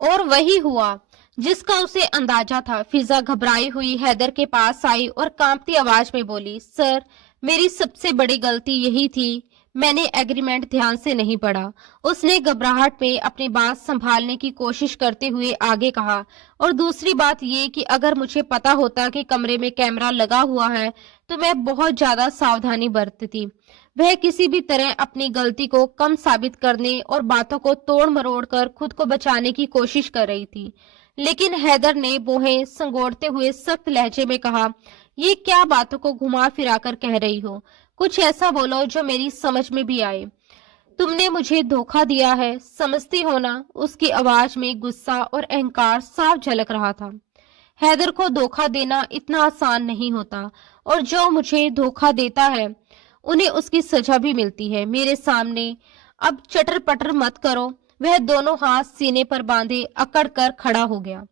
और वही हुआ जिसका उसे अंदाजा था। फिजा घबराई हुई हैदर के पास आई और कांपती आवाज में बोली, सर, मेरी सबसे बड़ी गलती यही थी, मैंने एग्रीमेंट ध्यान से नहीं पढ़ा। उसने घबराहट में अपनी बात संभालने की कोशिश करते हुए आगे कहा, और दूसरी बात ये कि अगर मुझे पता होता कि कमरे में कैमरा लगा हुआ है तो मैं बहुत ज्यादा सावधानी बरतती। वह किसी भी तरह अपनी गलती को कम साबित करने और बातों को तोड़ मरोड़ कर खुद को बचाने की कोशिश कर रही थी। लेकिन हैदर ने बोहें संगोड़ते हुए सख्त लहजे में कहा, ये क्या बातों को घुमा फिरा कर कह रही हो? कुछ ऐसा बोलो जो मेरी समझ में भी आए। तुमने मुझे धोखा दिया है, समझती हो ना? उसकी आवाज में गुस्सा और अहंकार साफ झलक रहा था। हैदर को धोखा देना इतना आसान नहीं होता, और जो मुझे धोखा देता है उन्हें उसकी सजा भी मिलती है। मेरे सामने अब चटर पटर मत करो। वह दोनों हाथ सीने पर बांधे अकड़ कर खड़ा हो गया।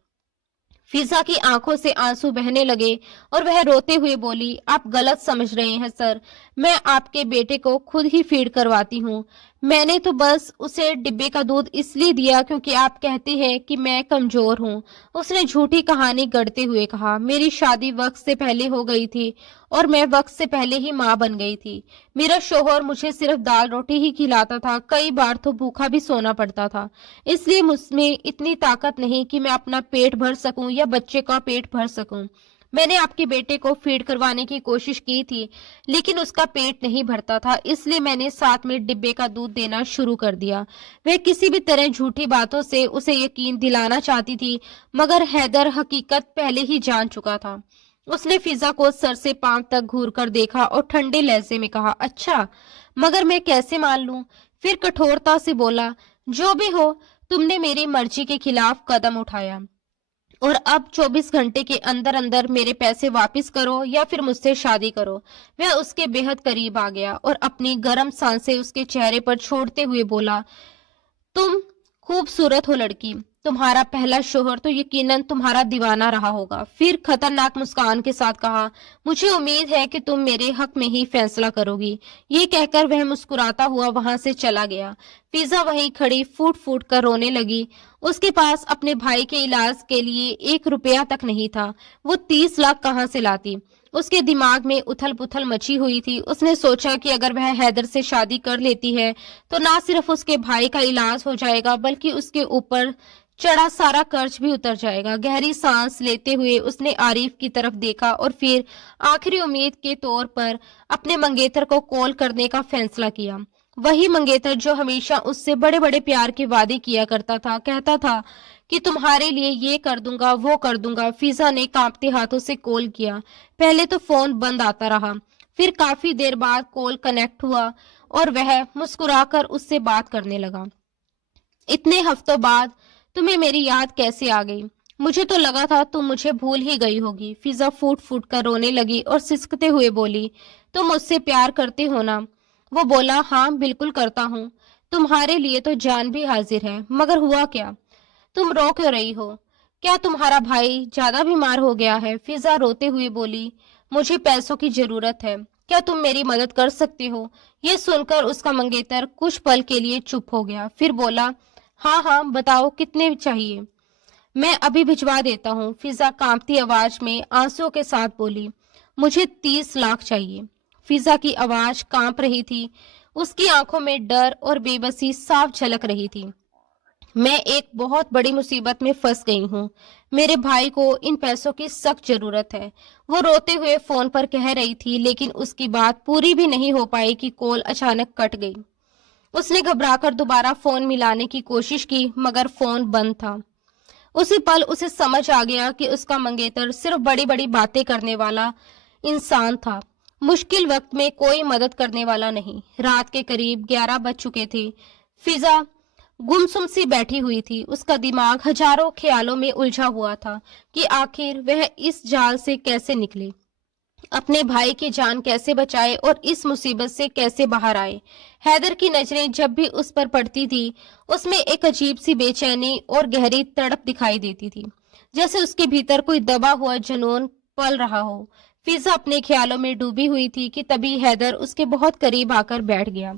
फिजा की आंखों से आंसू बहने लगे और वह रोते हुए बोली, आप गलत समझ रहे हैं सर, मैं आपके बेटे को खुद ही फीड करवाती हूँ। मैंने तो बस उसे डिब्बे का दूध इसलिए दिया क्योंकि आप कहते हैं कि मैं कमजोर हूँ। उसने झूठी कहानी गढ़ते हुए कहा, मेरी शादी वक्त से पहले हो गई थी और मैं वक्त से पहले ही माँ बन गई थी। मेरा शोहर मुझे सिर्फ दाल रोटी ही खिलाता था, कई बार तो भूखा भी सोना पड़ता था। इसलिए मुझमें इतनी ताकत नहीं कि मैं अपना पेट भर सकूं या बच्चे का पेट भर सकूं। मैंने आपके बेटे को फीड करवाने की कोशिश की थी, लेकिन उसका पेट नहीं भरता था, इसलिए मैंने साथ में डिब्बे का दूध देना शुरू कर दिया। वह किसी भी तरह झूठी बातों से उसे यकीन दिलाना चाहती थी, मगर हैदर हकीकत पहले ही जान चुका था। उसने फिजा को सर से पांव तक घूरकर देखा और ठंडे लहजे में कहा, अच्छा, मगर मैं कैसे मान लूं? फिर कठोरता से बोला, जो भी हो, तुमने मेरी मर्जी के खिलाफ कदम उठाया और अब 24 घंटे के अंदर अंदर मेरे पैसे वापस करो या फिर मुझसे शादी करो। वह उसके बेहद करीब आ गया और अपनी गर्म सांसें उसके चेहरे पर छोड़ते हुए बोला, तुम खूबसूरत हो लड़की। तुम्हारा पहला शोहर तो यकीनन तुम्हारा दीवाना रहा होगा। फिर खतरनाक मुस्कान के साथ कहा, मुझे उम्मीद है कि तुम मेरे हक में ही फैसला करोगी। ये कहकर वह मुस्कुराता हुआ वहां से चला गया। फिजा वहीं खड़ी फूट फूट कर रोने लगी। उसके पास अपने भाई के इलाज के लिए 1 रुपया तक नहीं था। वो 30 लाख कहाँ से लाती? उसके दिमाग में उथल पुथल मची हुई थी। उसने सोचा कि अगर वह हैदर से शादी कर लेती है तो ना सिर्फ उसके भाई का इलाज हो जाएगा बल्कि उसके ऊपर चढ़ा सारा कर्ज भी उतर जाएगा। गहरी सांस लेते हुए उसने आरिफ की तरफ देखा और फिर आखिरी उम्मीद के तौर पर अपने मंगेतर को कॉल करने का फैसला किया। वही मंगेतर जो हमेशा उससे बड़े बड़े प्यार के वादे किया करता था, कहता था कि तुम्हारे लिए ये कर दूंगा, वो कर दूंगा। फिजा ने कांपते हाथों से कॉल किया। पहले तो फोन बंद आता रहा, फिर काफी देर बाद कॉल कनेक्ट हुआ और वह मुस्कुराकर उससे बात करने लगा। इतने हफ्तों बाद तुम्हें मेरी याद कैसे आ गई? मुझे तो लगा था तुम मुझे भूल ही गई होगी। फिजा फूट फूट कर रोने लगी और सिसकते हुए बोली, तुम मुझसे प्यार करते हो ना? वो बोला, हाँ बिल्कुल करता हूँ। तुम्हारे लिए तो जान भी हाजिर है, मगर हुआ क्या? तुम रो क्यों रही हो? क्या तुम्हारा भाई ज्यादा बीमार हो गया है? फिजा रोते हुए बोली, मुझे पैसों की जरूरत है। क्या तुम मेरी मदद कर सकती हो? ये सुनकर उसका मंगेतर कुछ पल के लिए चुप हो गया, फिर बोला, हाँ हाँ बताओ, कितने चाहिए? मैं अभी भिजवा देता हूँ। फिजा कांपती आवाज में आंसुओं के साथ बोली, मुझे 30 लाख चाहिए। फिजा की आवाज कांप रही थी, उसकी आंखों में डर और बेबसी साफ झलक रही थी। मैं एक बहुत बड़ी मुसीबत में फंस गई हूँ। मेरे भाई को इन पैसों की सख्त जरूरत है। वो रोते हुए फोन पर कह रही थी, लेकिन उसकी बात पूरी भी नहीं हो पाई कि कॉल अचानक कट गई। उसने घबराकर दोबारा फोन मिलाने की कोशिश की, मगर फोन बंद था। उसी पल उसे समझ आ गया कि उसका मंगेतर सिर्फ बड़ी बड़ी बातें करने वाला इंसान था, मुश्किल वक्त में कोई मदद करने वाला नहीं। रात के करीब 11 बज चुके थे। फिजा गुमसुम सी बैठी हुई थी। उसका दिमाग हजारों ख्यालों में उलझा हुआ था कि आखिर वह इस जाल से कैसे निकले, अपने भाई की जान कैसे बचाए और इस मुसीबत से कैसे बाहर आए। हैदर की नजरें जब भी उस पर पड़ती थी, उसमें एक अजीब सी बेचैनी और गहरी तड़प दिखाई देती थी, जैसे उसके भीतर कोई दबा हुआ जुनून पल रहा हो। फिजा अपने ख्यालों में डूबी हुई थी कि तभी हैदर उसके बहुत करीब आकर बैठ गया।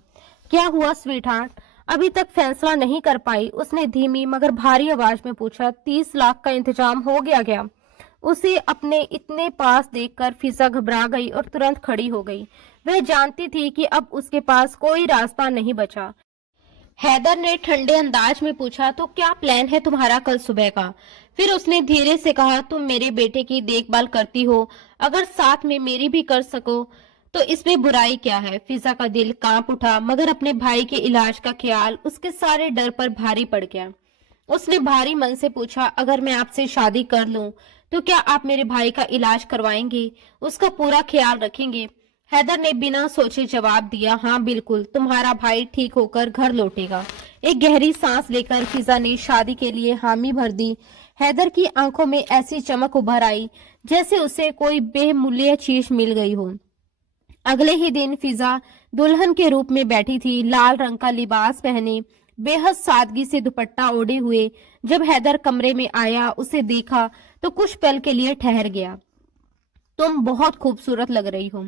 क्या हुआ स्वीटहार्ट? अभी तक फैसला नहीं कर पाई? उसने धीमी मगर भारी आवाज में पूछा। 30 लाख का इंतजाम हो गया क्या? उसे अपने इतने पास देखकर फिजा घबरा गई और तुरंत खड़ी हो गई। वह जानती थी कि अब उसके पास कोई रास्ता नहीं बचा। हैदर ने ठंडे अंदाज में पूछा, तो क्या प्लान है तुम्हारा कल सुबह का? फिर उसने धीरे से कहा, तुम मेरे बेटे की देखभाल करती हो, अगर साथ में मेरी भी कर सको तो इसमें बुराई क्या है? फिजा का दिल कांप उठा, मगर अपने भाई के इलाज का ख्याल उसके सारे डर पर भारी पड़ गया। उसने भारी मन से पूछा, अगर मैं आपसे शादी कर लूं तो क्या आप मेरे भाई का इलाज करवाएंगे, उसका पूरा ख्याल रखेंगे? हैदर ने बिना सोचे जवाब दिया, हाँ बिल्कुल, तुम्हारा भाई ठीक होकर घर लौटेगा। एक गहरी सांस लेकर फिजा ने शादी के लिए हामी भर दी। हैदर की आंखों में ऐसी चमक उभर आई जैसे उसे कोई बेमूल्य चीज मिल गई हो। अगले ही दिन फिजा दुल्हन के रूप में बैठी थी, लाल रंग का लिबास पहने, बेहद सादगी से दुपट्टा ओढ़े हुए। जब हैदर कमरे में आया, उसे देखा तो कुछ पल के लिए ठहर गया। तुम बहुत खूबसूरत लग रही हो।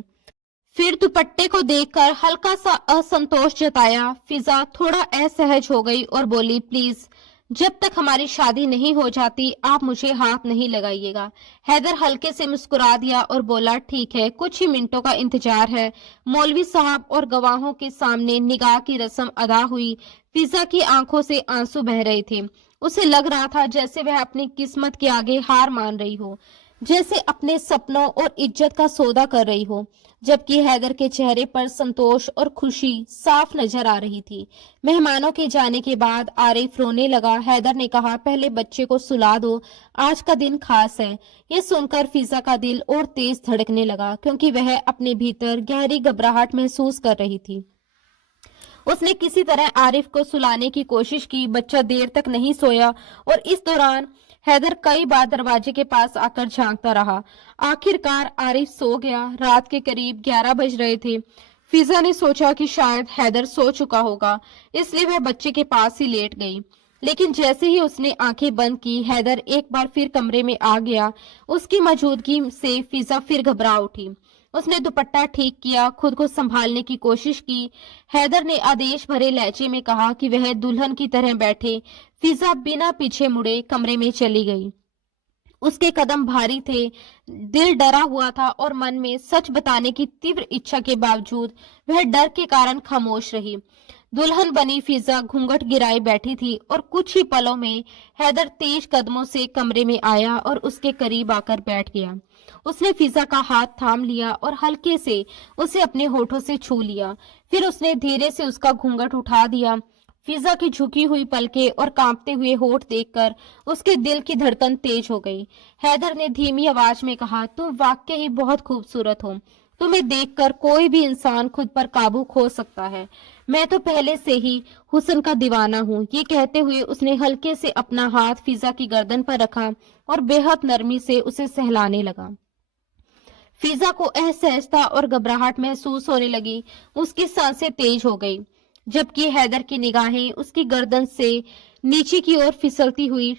फिर दुपट्टे को देखकर हल्का सा असंतोष जताया। फिजा थोड़ा असहज हो गई और बोली, प्लीज जब तक हमारी शादी नहीं हो जाती आप मुझे हाथ नहीं लगाइएगा। हैदर हल्के से मुस्कुरा दिया और बोला, ठीक है, कुछ ही मिनटों का इंतजार है। मौलवी साहब और गवाहों के सामने निगाह की रस्म अदा हुई। फिजा की आंखों से आंसू बह रहे थे। उसे लग रहा था जैसे वह अपनी किस्मत के आगे हार मान रही हो, जैसे अपने सपनों और इज्जत का सौदा कर रही हो। जबकि हैदर के चेहरे पर संतोष और खुशी साफ नजर आ रही थी। मेहमानों के जाने के बाद आरिफ रोने लगा। हैदर ने कहा, पहले बच्चे को सुला दो, आज का दिन खास है। ये सुनकर फिजा का दिल और तेज धड़कने लगा, क्योंकि वह अपने भीतर गहरी घबराहट महसूस कर रही थी। उसने किसी तरह आरिफ को सुलाने की कोशिश की। बच्चा देर तक नहीं सोया और इस दौरान हैदर कई बार दरवाजे के पास आकर झांकता रहा। आखिरकार आरिफ सो गया। रात के करीब 11 बज रहे थे। फिजा ने सोचा कि शायद हैदर सो चुका होगा, इसलिए वह बच्चे के पास ही लेट गई। लेकिन जैसे ही उसने आंखें बंद की, हैदर एक बार फिर कमरे में आ गया। उसकी मौजूदगी से फिजा फिर घबरा उठी। उसने दुपट्टा ठीक किया, खुद को संभालने की कोशिश की। हैदर ने आदेश भरे लहजे में कहा कि वह दुल्हन की तरह बैठे। फिजा बिना पीछे मुड़े कमरे में चली गई। उसके कदम भारी थे, दिल डरा हुआ था और मन में सच बताने की तीव्र इच्छा के बावजूद वह डर के कारण खामोश रही। दुल्हन बनी फिजा घूंघट गिराए बैठी थी और कुछ ही पलों में हैदर तेज कदमों से कमरे में आया और उसके करीब आकर बैठ गया। उसने फिजा का हाथ थाम लिया और हल्के से उसे अपने होठों से छू लिया। फिर उसने धीरे से उसका घूंघट उठा दिया। फिजा की झुकी हुई पलकें और कांपते हुए होठ देखकर उसके दिल की धड़कन तेज हो गई। हैदर ने धीमी आवाज में कहा, तुम वाकई ही बहुत खूबसूरत हो। तुम्हें देखकर कोई भी इंसान खुद पर काबू खो सकता है। मैं तो पहले से ही हुस्न का दीवाना हूँ। ये कहते हुए उसने हल्के से अपना हाथ फिजा की गर्दन पर रखा और बेहद नरमी से उसे सहलाने लगा। फिजा को असहजता और घबराहट महसूस होने लगी। उसकी सांसें तेज हो गई, जबकि हैदर की निगाहें उसकी गर्दन से नीचे की ओर फिसलती हुई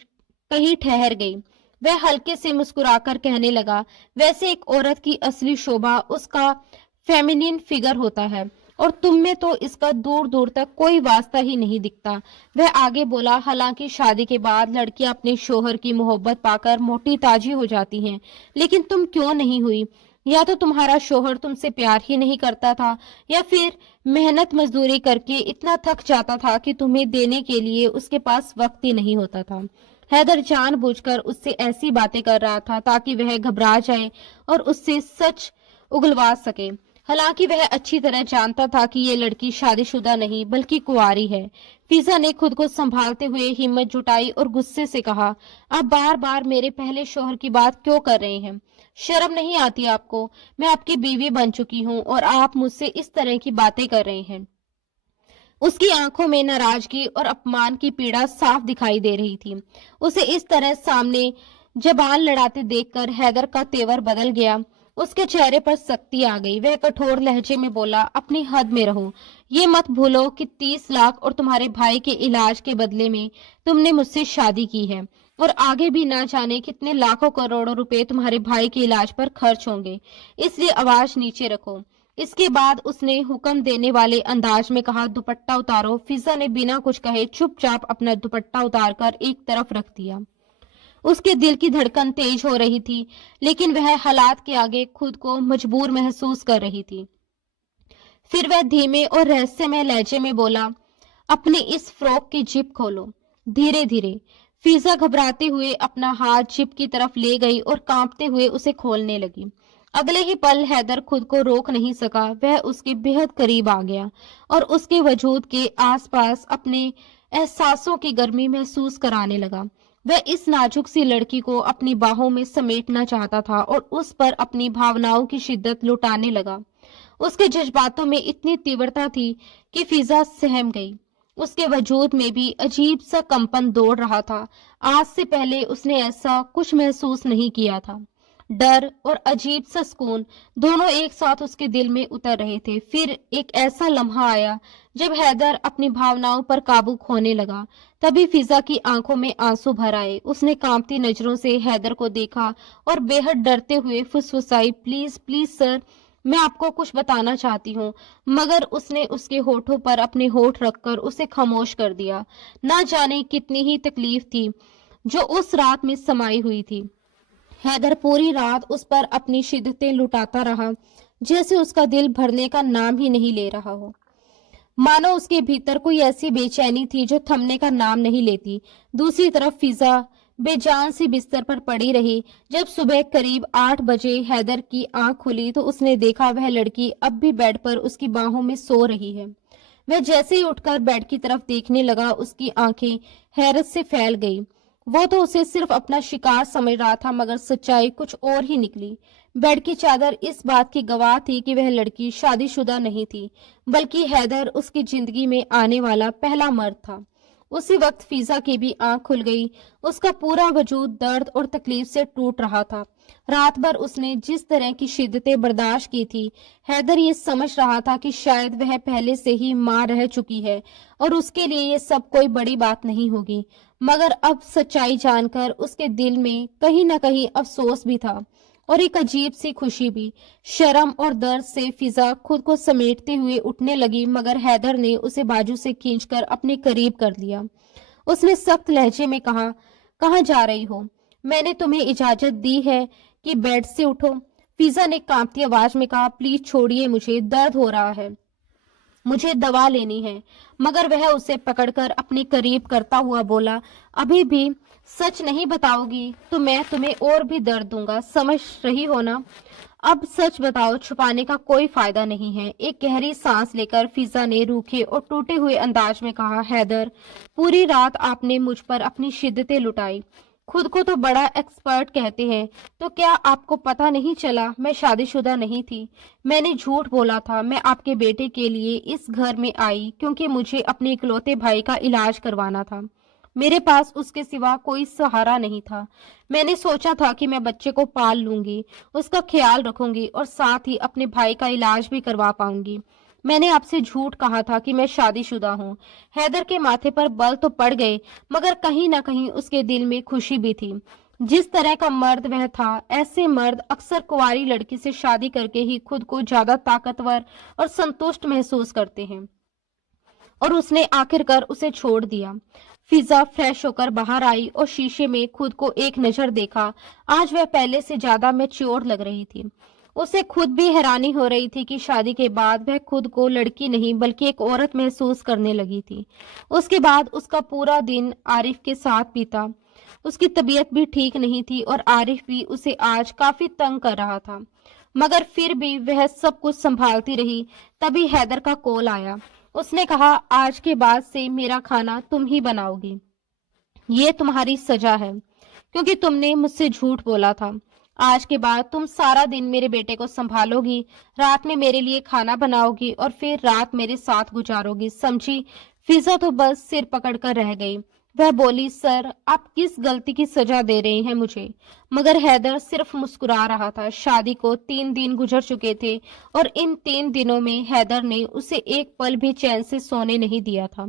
कहीं ठहर गई। वह हल्के से मुस्कुराकर कहने लगा, वैसे एक औरत की असली शोभा उसका फेमिनिन फिगर होता है, और तुम में तो इसका दूर दूर तक कोई वास्ता ही नहीं दिखता। वह आगे बोला, हालांकि शादी के बाद लड़कियां अपने शोहर की मोहब्बत पाकर मोटी ताजी हो जाती हैं, लेकिन तुम क्यों नहीं हुई? या तो तुम्हारा शोहर तुमसे प्यार ही नहीं करता था, या फिर मेहनत मजदूरी करके इतना थक जाता था कि तुम्हें देने के लिए उसके पास वक्त ही नहीं होता था। हैदर जानबूझकर उससे ऐसी बातें कर रहा था ताकि वह घबरा जाए और उससे सच उगलवा सके। हालांकि वह अच्छी तरह जानता था कि ये लड़की शादीशुदा नहीं बल्कि कुंवारी है। फिजा ने खुद को संभालते हुए हिम्मत जुटाई और गुस्से से कहा, आप बार बार मेरे पहले शोहर की बात क्यों कर रहे हैं? शर्म नहीं आती आपको? मैं आपकी बीवी बन चुकी हूँ और आप मुझसे इस तरह की बातें कर रहे हैं। उसकी आंखों में नाराजगी और अपमान की पीड़ा साफ दिखाई दे रही थी। उसे इस तरह सामने जबान लड़ाते देखकर हैदर का तेवर बदल गया। उसके चेहरे पर सख्ती आ गई। वह कठोर लहजे में बोला, अपनी हद में रहो। ये मत भूलो कि 30 लाख और तुम्हारे भाई के इलाज के बदले में तुमने मुझसे शादी की है, और आगे भी ना जाने कितने लाखों करोड़ों रुपए तुम्हारे भाई के इलाज पर खर्च होंगे, इसलिए आवाज नीचे रखो। इसके बाद उसने हुक्म देने वाले अंदाज में कहा, दुपट्टा उतारो। फिजा ने बिना कुछ कहे चुपचाप अपना दुपट्टा उतारकर एक तरफ रख दिया। उसके दिल की धड़कन तेज हो रही थी, लेकिन वह हालात के आगे खुद को मजबूर महसूस कर रही थी। फिर वह धीमे और रहस्यमय लहजे में बोला, अपनी इस फ्रॉक की जिप खोलो। धीरे धीरे फिजा घबराते हुए अपना हाथ जिप की तरफ ले गई और कांपते हुए उसे खोलने लगी। अगले ही पल हैदर खुद को रोक नहीं सका। वह उसके बेहद करीब आ गया और उसके वजूद के आसपास अपने एहसासों की गर्मी महसूस कराने लगा। वह इस नाजुक सी लड़की को अपनी बाहों में समेटना चाहता था और उस पर अपनी भावनाओं की शिद्दत लुटाने लगा। उसके जज्बातों में इतनी तीव्रता थी कि फिजा सहम गई। उसके वजूद में भी अजीब सा कंपन दौड़ रहा था। आज से पहले उसने ऐसा कुछ महसूस नहीं किया था। डर और अजीब सा सुकून दोनों एक साथ उसके दिल में उतर रहे थे। फिर एक ऐसा लम्हा आया जब हैदर अपनी भावनाओं पर काबू खोने लगा। तभी फिजा की आंखों में आंसू भर आए। उसने कांपती नजरों से हैदर को देखा और बेहद डरते हुए फुसफुसाई, प्लीज प्लीज सर, मैं आपको कुछ बताना चाहती हूँ। मगर उसने उसके होठों पर अपने होठ रखकर उसे खामोश कर दिया। ना जाने कितनी ही तकलीफ थी जो उस रात में समाई हुई थी। हैदर पूरी रात उस पर अपनी शिद्दतें लुटाता रहा, जैसे उसका दिल भरने का नाम ही नहीं ले रहा हो। मानो उसके भीतर कोई ऐसी बेचैनी थी जो थमने का नाम नहीं लेती। दूसरी तरफ फिजा बेजान सी बिस्तर पर पड़ी रही। जब सुबह करीब 8 बजे हैदर की आंख खुली तो उसने देखा वह लड़की अब भी बेड पर उसकी बाहों में सो रही है। वह जैसे ही उठकर बेड की तरफ देखने लगा, उसकी आंखें हैरत से फैल गई। वो तो उसे सिर्फ अपना शिकार समझ रहा था, मगर सच्चाई कुछ और ही निकली। बेड की चादर इस बात की गवाह थी कि वह लड़की शादीशुदा नहीं थी, बल्कि हैदर उसकी जिंदगी में आने वाला पहला मर्द था। उसी वक्त फिजा की भी आंख खुल गई। उसका पूरा वजूद दर्द और तकलीफ से टूट रहा था। रात भर उसने जिस तरह की शिद्दतें बर्दाश्त की थी, हैदर ये समझ रहा था कि शायद वह पहले से ही मां रह चुकी है और उसके लिए ये सब कोई बड़ी बात नहीं होगी। मगर अब सच्चाई जानकर उसके दिल में कहीं न कहीं अफसोस भी था और एक अजीब सी खुशी भी। शर्म और दर्द से फिजा खुद को समेटते हुए उठने लगी, मगर हैदर ने उसे बाजू से खींचकर अपने करीब कर लिया। उसने सख्त लहजे में कहा, कहाँ जा रही हो? मैंने तुम्हें इजाजत दी है कि बेड से उठो। फिजा ने कांपती आवाज में कहा, प्लीज छोड़िए, मुझे दर्द हो रहा है, मुझे दवा लेनी है। मगर वह उसे पकड़कर अपने करीब करता हुआ बोला, अभी भी सच नहीं बताओगी तो मैं तुम्हें और भी दर्द दूंगा, समझ रही हो ना? अब सच बताओ, छुपाने का कोई फायदा नहीं है। एक गहरी सांस लेकर फिजा ने रूखे और टूटे हुए अंदाज में कहा, हैदर, पूरी रात आपने मुझ पर अपनी शिद्दतें लुटाई। खुद को तो बड़ा एक्सपर्ट कहते हैं, तो क्या आपको पता नहीं चला मैं शादीशुदा नहीं थी? मैंने झूठ बोला था। मैं आपके बेटे के लिए इस घर में आई क्योंकि मुझे अपने इकलौते भाई का इलाज करवाना था। मेरे पास उसके सिवा कोई सहारा नहीं था। मैंने सोचा था कि मैं बच्चे को पाल लूंगी, उसका ख्याल रखूंगी और साथ ही अपने भाई का इलाज भी करवा पाऊंगी। मैंने आपसे झूठ कहा था कि मैं शादीशुदा हूँ। हैदर के माथे पर बल तो पड़ गए, मगर कहीं ना कहीं उसके दिल में खुशी भी थी। जिस तरह का मर्द वह था, ऐसे मर्द अक्सर कुंवारी लड़की से शादी करके ही खुद को ज्यादा ताकतवर और संतुष्ट महसूस करते हैं। और उसने आखिरकार उसे छोड़ दिया। फिजा फ्रेश होकर बाहर आई और शीशे में खुद को एक नजर देखा। आज वह पहले से ज्यादा मैच्योर लग रही थी। उसे खुद भी हैरानी हो रही थी कि शादी के बाद वह खुद को लड़की नहीं बल्कि एक औरत महसूस करने लगी थी। उसके बाद उसका पूरा दिन आरिफ के साथ बीता। उसकी तबीयत भी ठीक नहीं थी और आरिफ भी उसे आज काफी तंग कर रहा था, मगर फिर भी वह सब कुछ संभालती रही। तभी हैदर का कॉल आया। उसने कहा, आज के बाद से मेरा खाना तुम ही बनाओगी। ये तुम्हारी सजा है, क्योंकि तुमने मुझसे झूठ बोला था। आज के बाद तुम सारा दिन मेरे बेटे को संभालोगी, रात में मेरे लिए खाना बनाओगी और फिर रात मेरे साथ गुजारोगी, समझी? फिजा तो बस सिर पकड़कर रह गई। वह बोली, सर आप किस गलती की सजा दे रहे हैं मुझे? मगर हैदर सिर्फ मुस्कुरा रहा था। शादी को 3 दिन गुजर चुके थे और इन 3 दिनों में हैदर ने उसे एक पल भी चैन से सोने नहीं दिया था।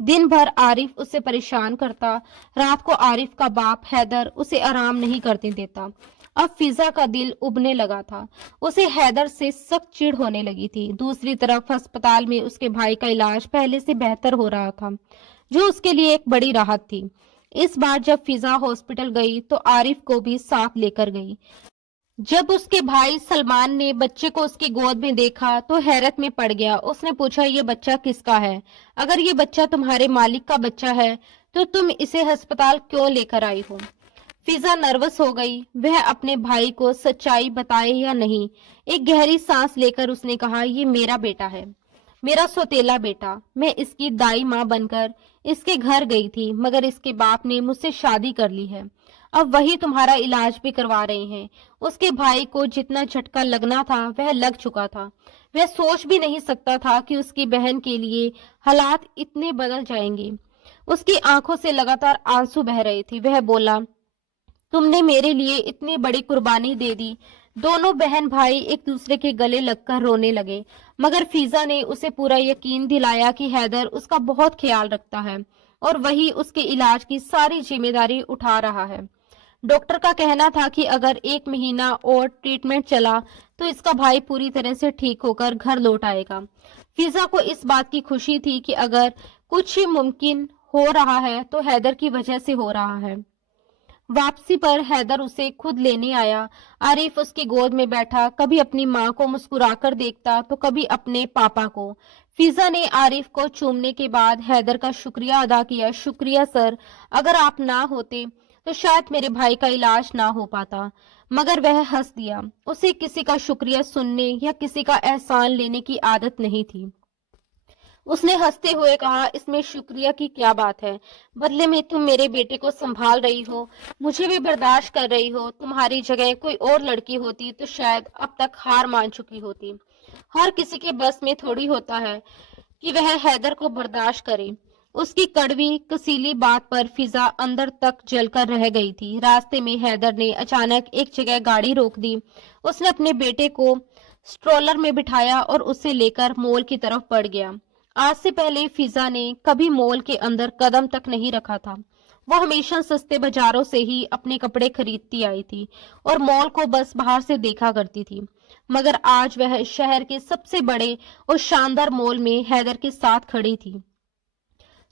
दिन भर आरिफ उसे परेशान करता, रात को आरिफ का बाप हैदर उसे आराम नहीं करने देता। अब फिजा का दिल उबने लगा था। उसे हैदर से सख्त चिढ़ होने लगी थी। दूसरी तरफ अस्पताल में उसके भाई का इलाज पहले से बेहतर हो रहा था, जो उसके लिए एक बड़ी राहत थी। इस बार जब फिजा हॉस्पिटल गई तो आरिफ को भी साथ लेकर गई। जब उसके भाई सलमान ने बच्चे को उसकी गोद में देखा तो हैरत में पड़ गया। उसने पूछा, ये बच्चा किसका है? अगर ये बच्चा तुम्हारे मालिक का बच्चा है तो तुम इसे अस्पताल क्यों लेकर आई हो? फिजा नर्वस हो गई। वह अपने भाई को सच्चाई बताए या नहीं। एक गहरी सांस लेकर उसने कहा, ये मेरा बेटा है, मेरा सौतेला बेटा। मैं इसकी दाई माँ बनकर इसके घर गई थी, मगर इसके बाप ने मुझसे शादी कर ली है। अब वही तुम्हारा इलाज भी करवा रहे हैं। उसके भाई को जितना झटका लगना था वह लग चुका था। वह सोच भी नहीं सकता था कि उसकी बहन के लिए हालात इतने बदल जाएंगे। उसकी आंखों से लगातार आंसू बह रहे थे। वह बोला, तुमने मेरे लिए इतनी बड़ी कुर्बानी दे दी। दोनों बहन भाई एक दूसरे के गले लगकर रोने लगे, मगर फिजा ने उसे पूरा यकीन दिलाया कि हैदर उसका बहुत ख्याल रखता है और वही उसके इलाज की सारी जिम्मेदारी उठा रहा है। डॉक्टर का कहना था कि अगर 1 महीना और ट्रीटमेंट चला तो इसका भाई पूरी तरह से ठीक होकर घर लौट आएगा। फिजा को इस बात की खुशी थी कि अगर कुछ मुमकिन हो रहा है तो हैदर की वजह से हो रहा है। वापसी पर हैदर उसे खुद लेने आया। आरिफ उसकी गोद में बैठा, कभी अपनी माँ को मुस्कुराकर देखता तो कभी अपने पापा को। फिजा ने आरिफ को चूमने के बाद हैदर का शुक्रिया अदा किया। शुक्रिया सर, अगर आप ना होते तो शायद मेरे भाई का इलाज ना हो पाता। मगर वह हंस दिया। उसे किसी का शुक्रिया सुनने या किसी का एहसान लेने की आदत नहीं थी। उसने हंसते हुए कहा, इसमें शुक्रिया की क्या बात है? बदले में तुम मेरे बेटे को संभाल रही हो, मुझे भी बर्दाश्त कर रही हो। तुम्हारी जगह कोई और लड़की होती तो शायद अब तक हार मान चुकी होती। हर किसी के बस में थोड़ी होता है कि वह हैदर को बर्दाश्त करे। उसकी कड़वी कसीली बात पर फिजा अंदर तक जलकर रह गई थी। रास्ते में हैदर ने अचानक एक जगह गाड़ी रोक दी। उसने अपने बेटे को स्ट्रोलर में बिठाया और उसे लेकर मॉल की तरफ बढ़ गया। आज से पहले फिजा ने कभी मॉल के अंदर कदम तक नहीं रखा था। वह हमेशा सस्ते बाजारों से ही अपने कपड़े खरीदती आई थी और मॉल को बस बाहर से देखा करती थी। मगर आज वह शहर के सबसे बड़े और शानदार मॉल में हैदर के साथ खड़ी थी।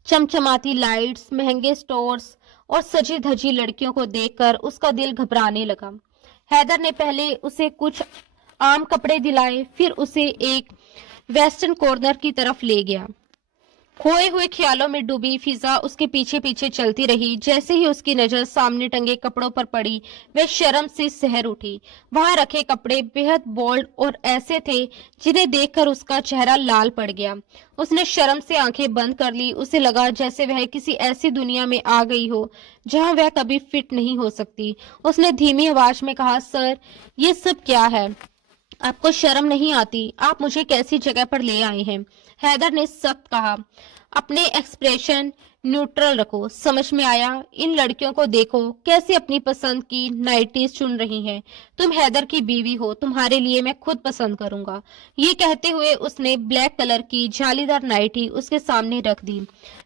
चमचमाती लाइट्स, महंगे स्टोर्स और सजी धजी लड़कियों को देखकर उसका दिल घबराने लगा। हैदर ने पहले उसे कुछ आम कपड़े दिलाए, फिर उसे एक वेस्टर्न कॉर्नर की तरफ ले गया। खोए हुए ख्यालों में डूबी फिजा उसके पीछे पीछे चलती रही। जैसे ही उसकी नजर सामने टंगे कपड़ों पर पड़ी, वह शर्म से सहर उठी। वहां रखे कपड़े बेहद बोल्ड और ऐसे थे जिन्हें देखकर उसका चेहरा लाल पड़ गया। उसने शर्म से आंखें बंद कर ली। उसे लगा जैसे वह किसी ऐसी दुनिया में आ गई हो जहां वह कभी फिट नहीं हो सकती। उसने धीमी आवाज में कहा, सर ये सब क्या है? आपको शर्म नहीं आती? आप मुझे कैसी जगह पर ले आए हैं? हैदर ने सख्त कहा। अपने एक्सप्रेशन न्यूट्रल रखो। समझ में आया? इन लड़कियों को देखो कैसे अपनी पसंद की नाइटीज चुन रही हैं। तुम हैदर की बीवी हो, तुम्हारे लिए मैं खुद पसंद करूंगा। ये कहते हुए उसने ब्लैक कलर की जालीदार नाइटी उसके सामने रख दी।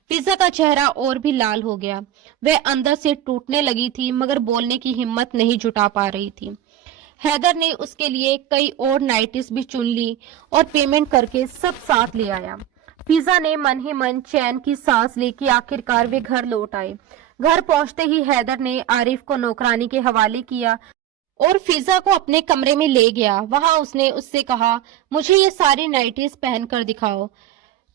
फिजा का चेहरा और भी लाल हो गया। वह अंदर से टूटने लगी थी मगर बोलने की हिम्मत नहीं जुटा पा रही थी। हैदर ने उसके लिए कई और नाइटीज भी चुन ली और पेमेंट करके सब साथ ले आया। फिजा ने मन ही मन चैन की सांस ली कि आखिरकार वे घर लौट आए। घर पहुंचते ही हैदर ने आरिफ को नौकरानी के हवाले किया और फिजा को अपने कमरे में ले गया। वहां उसने उससे कहा, मुझे ये सारी नाइटीज पहन कर दिखाओ।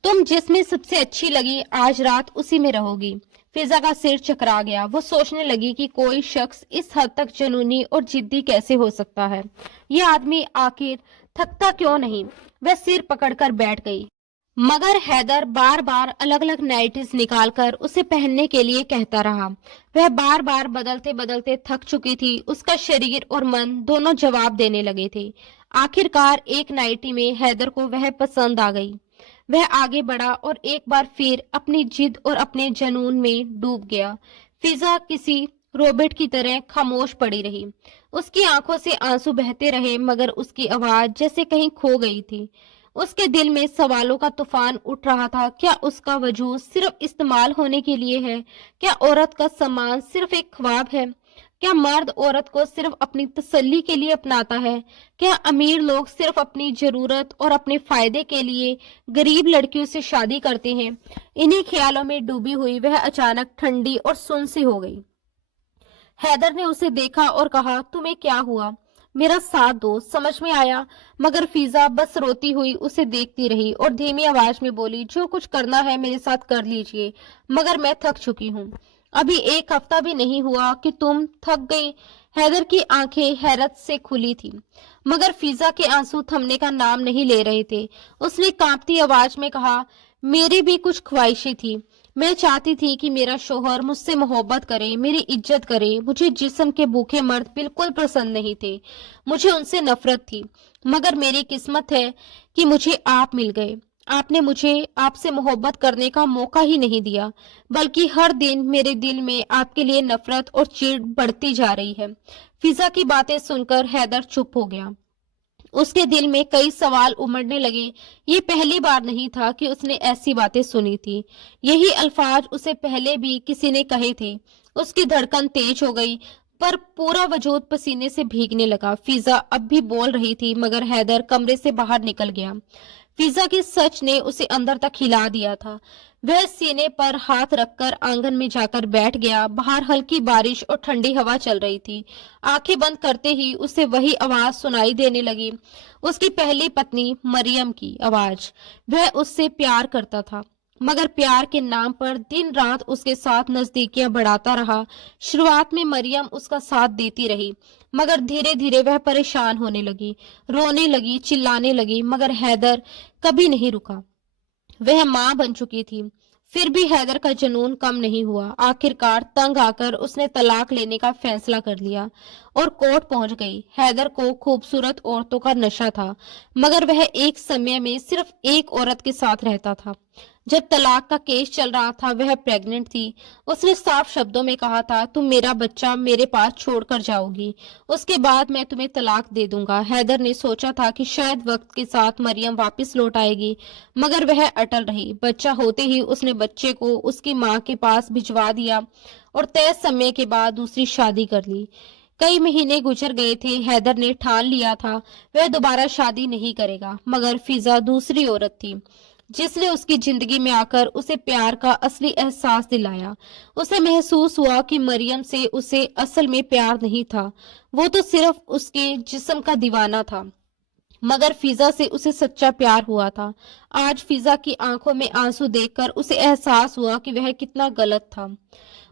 तुम जिसमें सबसे अच्छी लगी आज रात उसी में रहोगी। फिजा का सिर चकरा गया। वो सोचने लगी कि कोई शख्स इस हद तक जुनूनी और जिद्दी कैसे हो सकता है। ये आदमी आखिर थकता क्यों नहीं? वह सिर पकड़कर बैठ गई। मगर हैदर बार बार अलग अलग नाइटीज निकालकर उसे पहनने के लिए कहता रहा। वह बार बार बदलते बदलते थक चुकी थी। उसका शरीर और मन दोनों जवाब देने लगे थे। आखिरकार एक नाइटी में हैदर को वह पसंद आ गई। वह आगे बढ़ा और एक बार फिर अपनी जिद और अपने जुनून में डूब गया। फिजा किसी रोबोट की तरह खामोश पड़ी रही। उसकी आंखों से आंसू बहते रहे मगर उसकी आवाज जैसे कहीं खो गई थी। उसके दिल में सवालों का तूफान उठ रहा था। क्या उसका वजूद सिर्फ इस्तेमाल होने के लिए है? क्या औरत का सम्मान सिर्फ एक ख्वाब है? क्या मर्द औरत को सिर्फ अपनी तसल्ली के लिए अपनाता है? क्या अमीर लोग सिर्फ अपनी जरूरत और अपने फायदे के लिए गरीब लड़कियों से शादी करते हैं? इन्हीं ख्यालों में डूबी हुई वह अचानक ठंडी और सुन सी हो गई। हैदर ने उसे देखा और कहा, तुम्हें क्या हुआ? मेरा साथ दो। समझ में आया? मगर फिजा बस रोती हुई उसे देखती रही और धीमी आवाज में बोली, जो कुछ करना है मेरे साथ कर लीजिए, मगर मैं थक चुकी हूँ। अभी एक हफ्ता भी नहीं हुआ कि तुम थक गई। हैदर की आंखें हैरत से खुली थी मगर फिजा के आंसू थमने का नाम नहीं ले रहे थे। उसने कांपती आवाज में कहा, मेरी भी कुछ ख्वाहिशें थी। मैं चाहती थी कि मेरा शोहर मुझसे मोहब्बत करे, मेरी इज्जत करे। मुझे जिस्म के भूखे मर्द बिल्कुल पसंद नहीं थे। मुझे उनसे नफरत थी। मगर मेरी किस्मत है कि मुझे आप मिल गए। आपने मुझे आपसे मोहब्बत करने का मौका ही नहीं दिया, बल्कि हर दिन मेरे दिल में आपके लिए नफरत और चिढ़ बढ़ती जा रही है। फिजा की बातें सुनकर हैदर चुप हो गया। उसके दिल में कई सवाल उमड़ने लगे। ये पहली बार नहीं था कि उसने ऐसी बातें सुनी थी। यही अल्फाज उसे पहले भी किसी ने कहे थे। उसकी धड़कन तेज हो गई पर पूरा वजूद पसीने से भीगने लगा। फिजा अब भी बोल रही थी मगर हैदर कमरे से बाहर निकल गया। फिजा के सच ने उसे अंदर तक हिला दिया था। वह सीने पर हाथ रखकर आंगन में जाकर बैठ गया। बाहर हल्की बारिश और ठंडी हवा चल रही थी। आंखें बंद करते ही उसे वही आवाज सुनाई देने लगी, उसकी पहली पत्नी मरियम की आवाज। वह उससे प्यार करता था मगर प्यार के नाम पर दिन रात उसके साथ नजदीकियां बढ़ाता रहा। शुरुआत में मरियम उसका साथ देती रही मगर धीरे धीरे वह परेशान होने लगी, रोने लगी, चिल्लाने लगी। मगर हैदर कभी नहीं रुका। वह मां बन चुकी थी। फिर भी हैदर का जुनून कम नहीं हुआ। आखिरकार तंग आकर उसने तलाक लेने का फैसला कर लिया और कोर्ट पहुंच गई। हैदर को खूबसूरत औरतों का नशा था मगर वह एक समय में सिर्फ एक औरत के साथ रहता था। जब तलाक का केस चल रहा था वह प्रेग्नेंट थी। उसने साफ शब्दों में कहा था, तुम मेरा बच्चा मेरे पास छोड़कर जाओगी, उसके बाद मैं तुम्हें तलाक दे दूंगा। हैदर ने सोचा था कि शायद वक्त के साथ मरियम वापस लौट आएगी मगर वह अटल रही। बच्चा होते ही उसने बच्चे को उसकी मां के पास भिजवा दिया और तय समय के बाद दूसरी शादी कर ली। कई महीने गुजर गए थे। हैदर ने ठान लिया था वह दोबारा शादी नहीं करेगा मगर फिजा दूसरी औरत थी जिसने उसकी जिंदगी में आकर उसे प्यार का असली एहसास दिलाया। उसे महसूस हुआ कि मरियम से उसे असल में प्यार नहीं था, वो तो सिर्फ उसके जिस्म का दीवाना था। मगर फिजा से उसे सच्चा प्यार हुआ था। आज फिजा की आंखों में आंसू देखकर उसे एहसास हुआ कि वह कितना गलत था।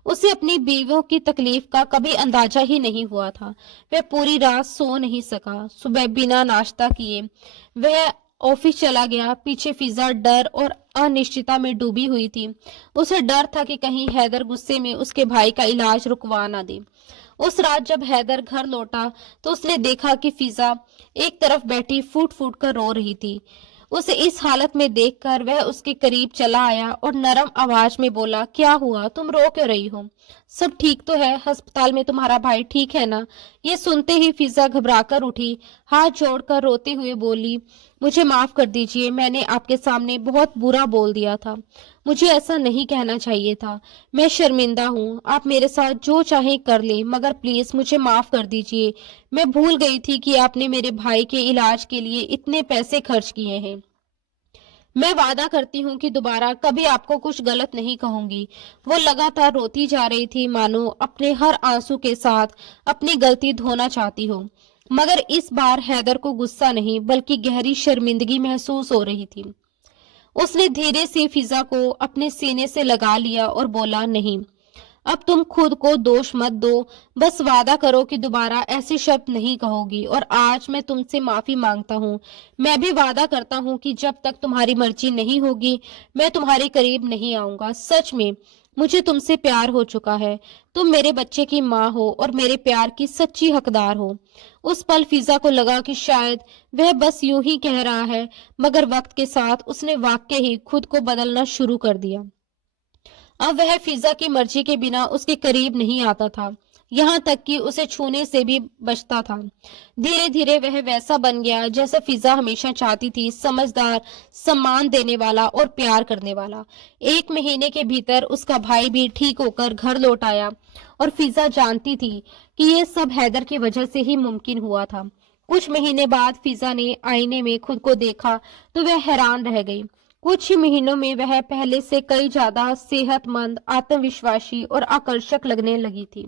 उसे अपनी बीवियों की तकलीफ का कभी अंदाजा ही नहीं हुआ था। वह पूरी रात सो नहीं सका। सुबह बिना नाश्ता किए वह ऑफिस चला गया। पीछे फिजा डर और अनिश्चितता में डूबी हुई थी। उसे डर था कि कहीं हैदर गुस्से में उसके भाई का इलाज रुकवा ना दे। उस रात जब हैदर घर लौटा तो उसने देखा कि फिजा एक तरफ बैठी फूट फूट कर रो रही थी। उसे इस हालत में देखकर वह उसके करीब चला आया और नरम आवाज में बोला, क्या हुआ, तुम रो क्यों रही हो? सब ठीक तो है? अस्पताल में तुम्हारा भाई ठीक है ना? ये सुनते ही फिजा घबराकर उठी, हाथ जोड़कर रोते हुए बोली, मुझे माफ कर दीजिए, मैंने आपके सामने बहुत बुरा बोल दिया था। मुझे ऐसा नहीं कहना चाहिए था। मैं शर्मिंदा हूँ। आप मेरे साथ जो चाहे कर ले, मगर प्लीज मुझे माफ कर दीजिए। मैं भूल गई थी कि आपने मेरे भाई के इलाज के लिए इतने पैसे खर्च किए हैं। मैं वादा करती हूँ कि दोबारा कभी आपको कुछ गलत नहीं कहूंगी। वो लगातार रोती जा रही थी, मानो अपने हर आंसू के साथ अपनी गलती धोना चाहती हो। मगर इस बार हैदर को गुस्सा नहीं बल्कि गहरी शर्मिंदगी महसूस हो रही थी। उसने धीरे से फिजा को अपने सीने से लगा लिया और बोला, नहीं, अब तुम खुद को दोष मत दो। बस वादा करो कि दोबारा ऐसे शब्द नहीं कहोगी। और आज मैं तुमसे माफी मांगता हूँ। मैं भी वादा करता हूँ कि जब तक तुम्हारी मर्जी नहीं होगी मैं तुम्हारे करीब नहीं आऊंगा। सच में मुझे तुमसे प्यार हो चुका है। तुम मेरे बच्चे की माँ हो और मेरे प्यार की सच्ची हकदार हो। उस पल फिजा को लगा कि शायद वह बस यूं ही कह रहा है, मगर वक्त के साथ उसने वाकई ही खुद को बदलना शुरू कर दिया। अब वह फिजा की मर्जी के बिना उसके करीब नहीं आता था, यहाँ तक कि उसे छूने से भी बचता था। धीरे धीरे वह वैसा बन गया जैसा फिजा हमेशा चाहती थी, समझदार, सम्मान देने वाला और प्यार करने वाला। 1 महीने के भीतर उसका भाई भी ठीक होकर घर लौट आया और फिजा जानती थी कि ये सब हैदर की वजह से ही मुमकिन हुआ था। कुछ महीने बाद फिजा ने आईने में खुद को देखा तो वह हैरान रह गई। कुछ ही महीनों में वह पहले से कई ज्यादा सेहतमंद, आत्मविश्वासी और आकर्षक लगने लगी थी।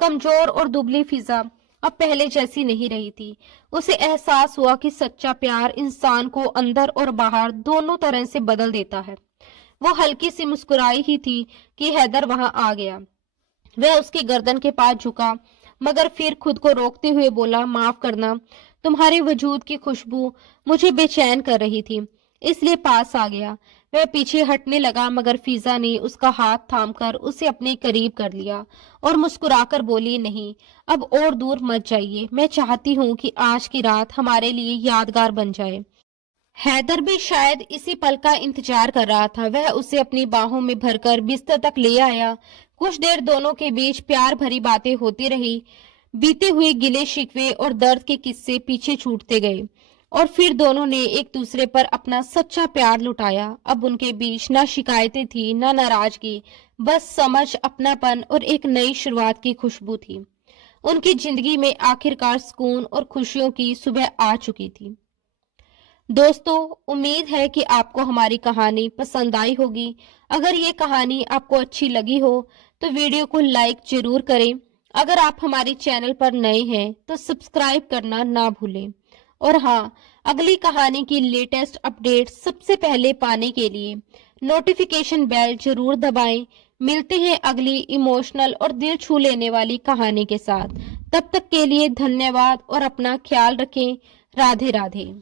कमजोर और दुबली फिजा अब पहले जैसी नहीं रही थी। उसे एहसास हुआ कि सच्चा प्यार इंसान को अंदर और बाहर दोनों तरह से बदल देता है। वो हल्की सी मुस्कुराई ही थी कि हैदर वहां आ गया। वह उसकी गर्दन के पास झुका, मगर फिर खुद को रोकते हुए बोला, माफ करना, तुम्हारे वजूद की खुशबू मुझे बेचैन कर रही थी, इसलिए पास आ गया। वह पीछे हटने लगा, मगर फिजा ने उसका हाथ थामकर उसे अपने करीब कर लिया और मुस्कुराकर बोली, नहीं, अब और दूर मत जाइए। मैं चाहती हूँ कि आज की रात हमारे लिए यादगार बन जाए। हैदर भी शायद इसी पल का इंतजार कर रहा था। वह उसे अपनी बाहों में भरकर बिस्तर तक ले आया। कुछ देर दोनों के बीच प्यार भरी बातें होती रही। बीते हुए गिले शिकवे और दर्द के किस्से पीछे छूटते गए और फिर दोनों ने एक दूसरे पर अपना सच्चा प्यार लुटाया। अब उनके बीच ना शिकायतें थी, ना नाराजगी, बस समझ, अपनापन और एक नई शुरुआत की खुशबू थी। उनकी जिंदगी में आखिरकार सुकून और खुशियों की सुबह आ चुकी थी। दोस्तों, उम्मीद है कि आपको हमारी कहानी पसंद आई होगी। अगर ये कहानी आपको अच्छी लगी हो तो वीडियो को लाइक जरूर करें। अगर आप हमारे चैनल पर नए हैं तो सब्सक्राइब करना ना भूलें। और हाँ, अगली कहानी की लेटेस्ट अपडेट सबसे पहले पाने के लिए नोटिफिकेशन बेल जरूर दबाएं। मिलते हैं अगली इमोशनल और दिल छू लेने वाली कहानी के साथ। तब तक के लिए धन्यवाद और अपना ख्याल रखें। राधे राधे।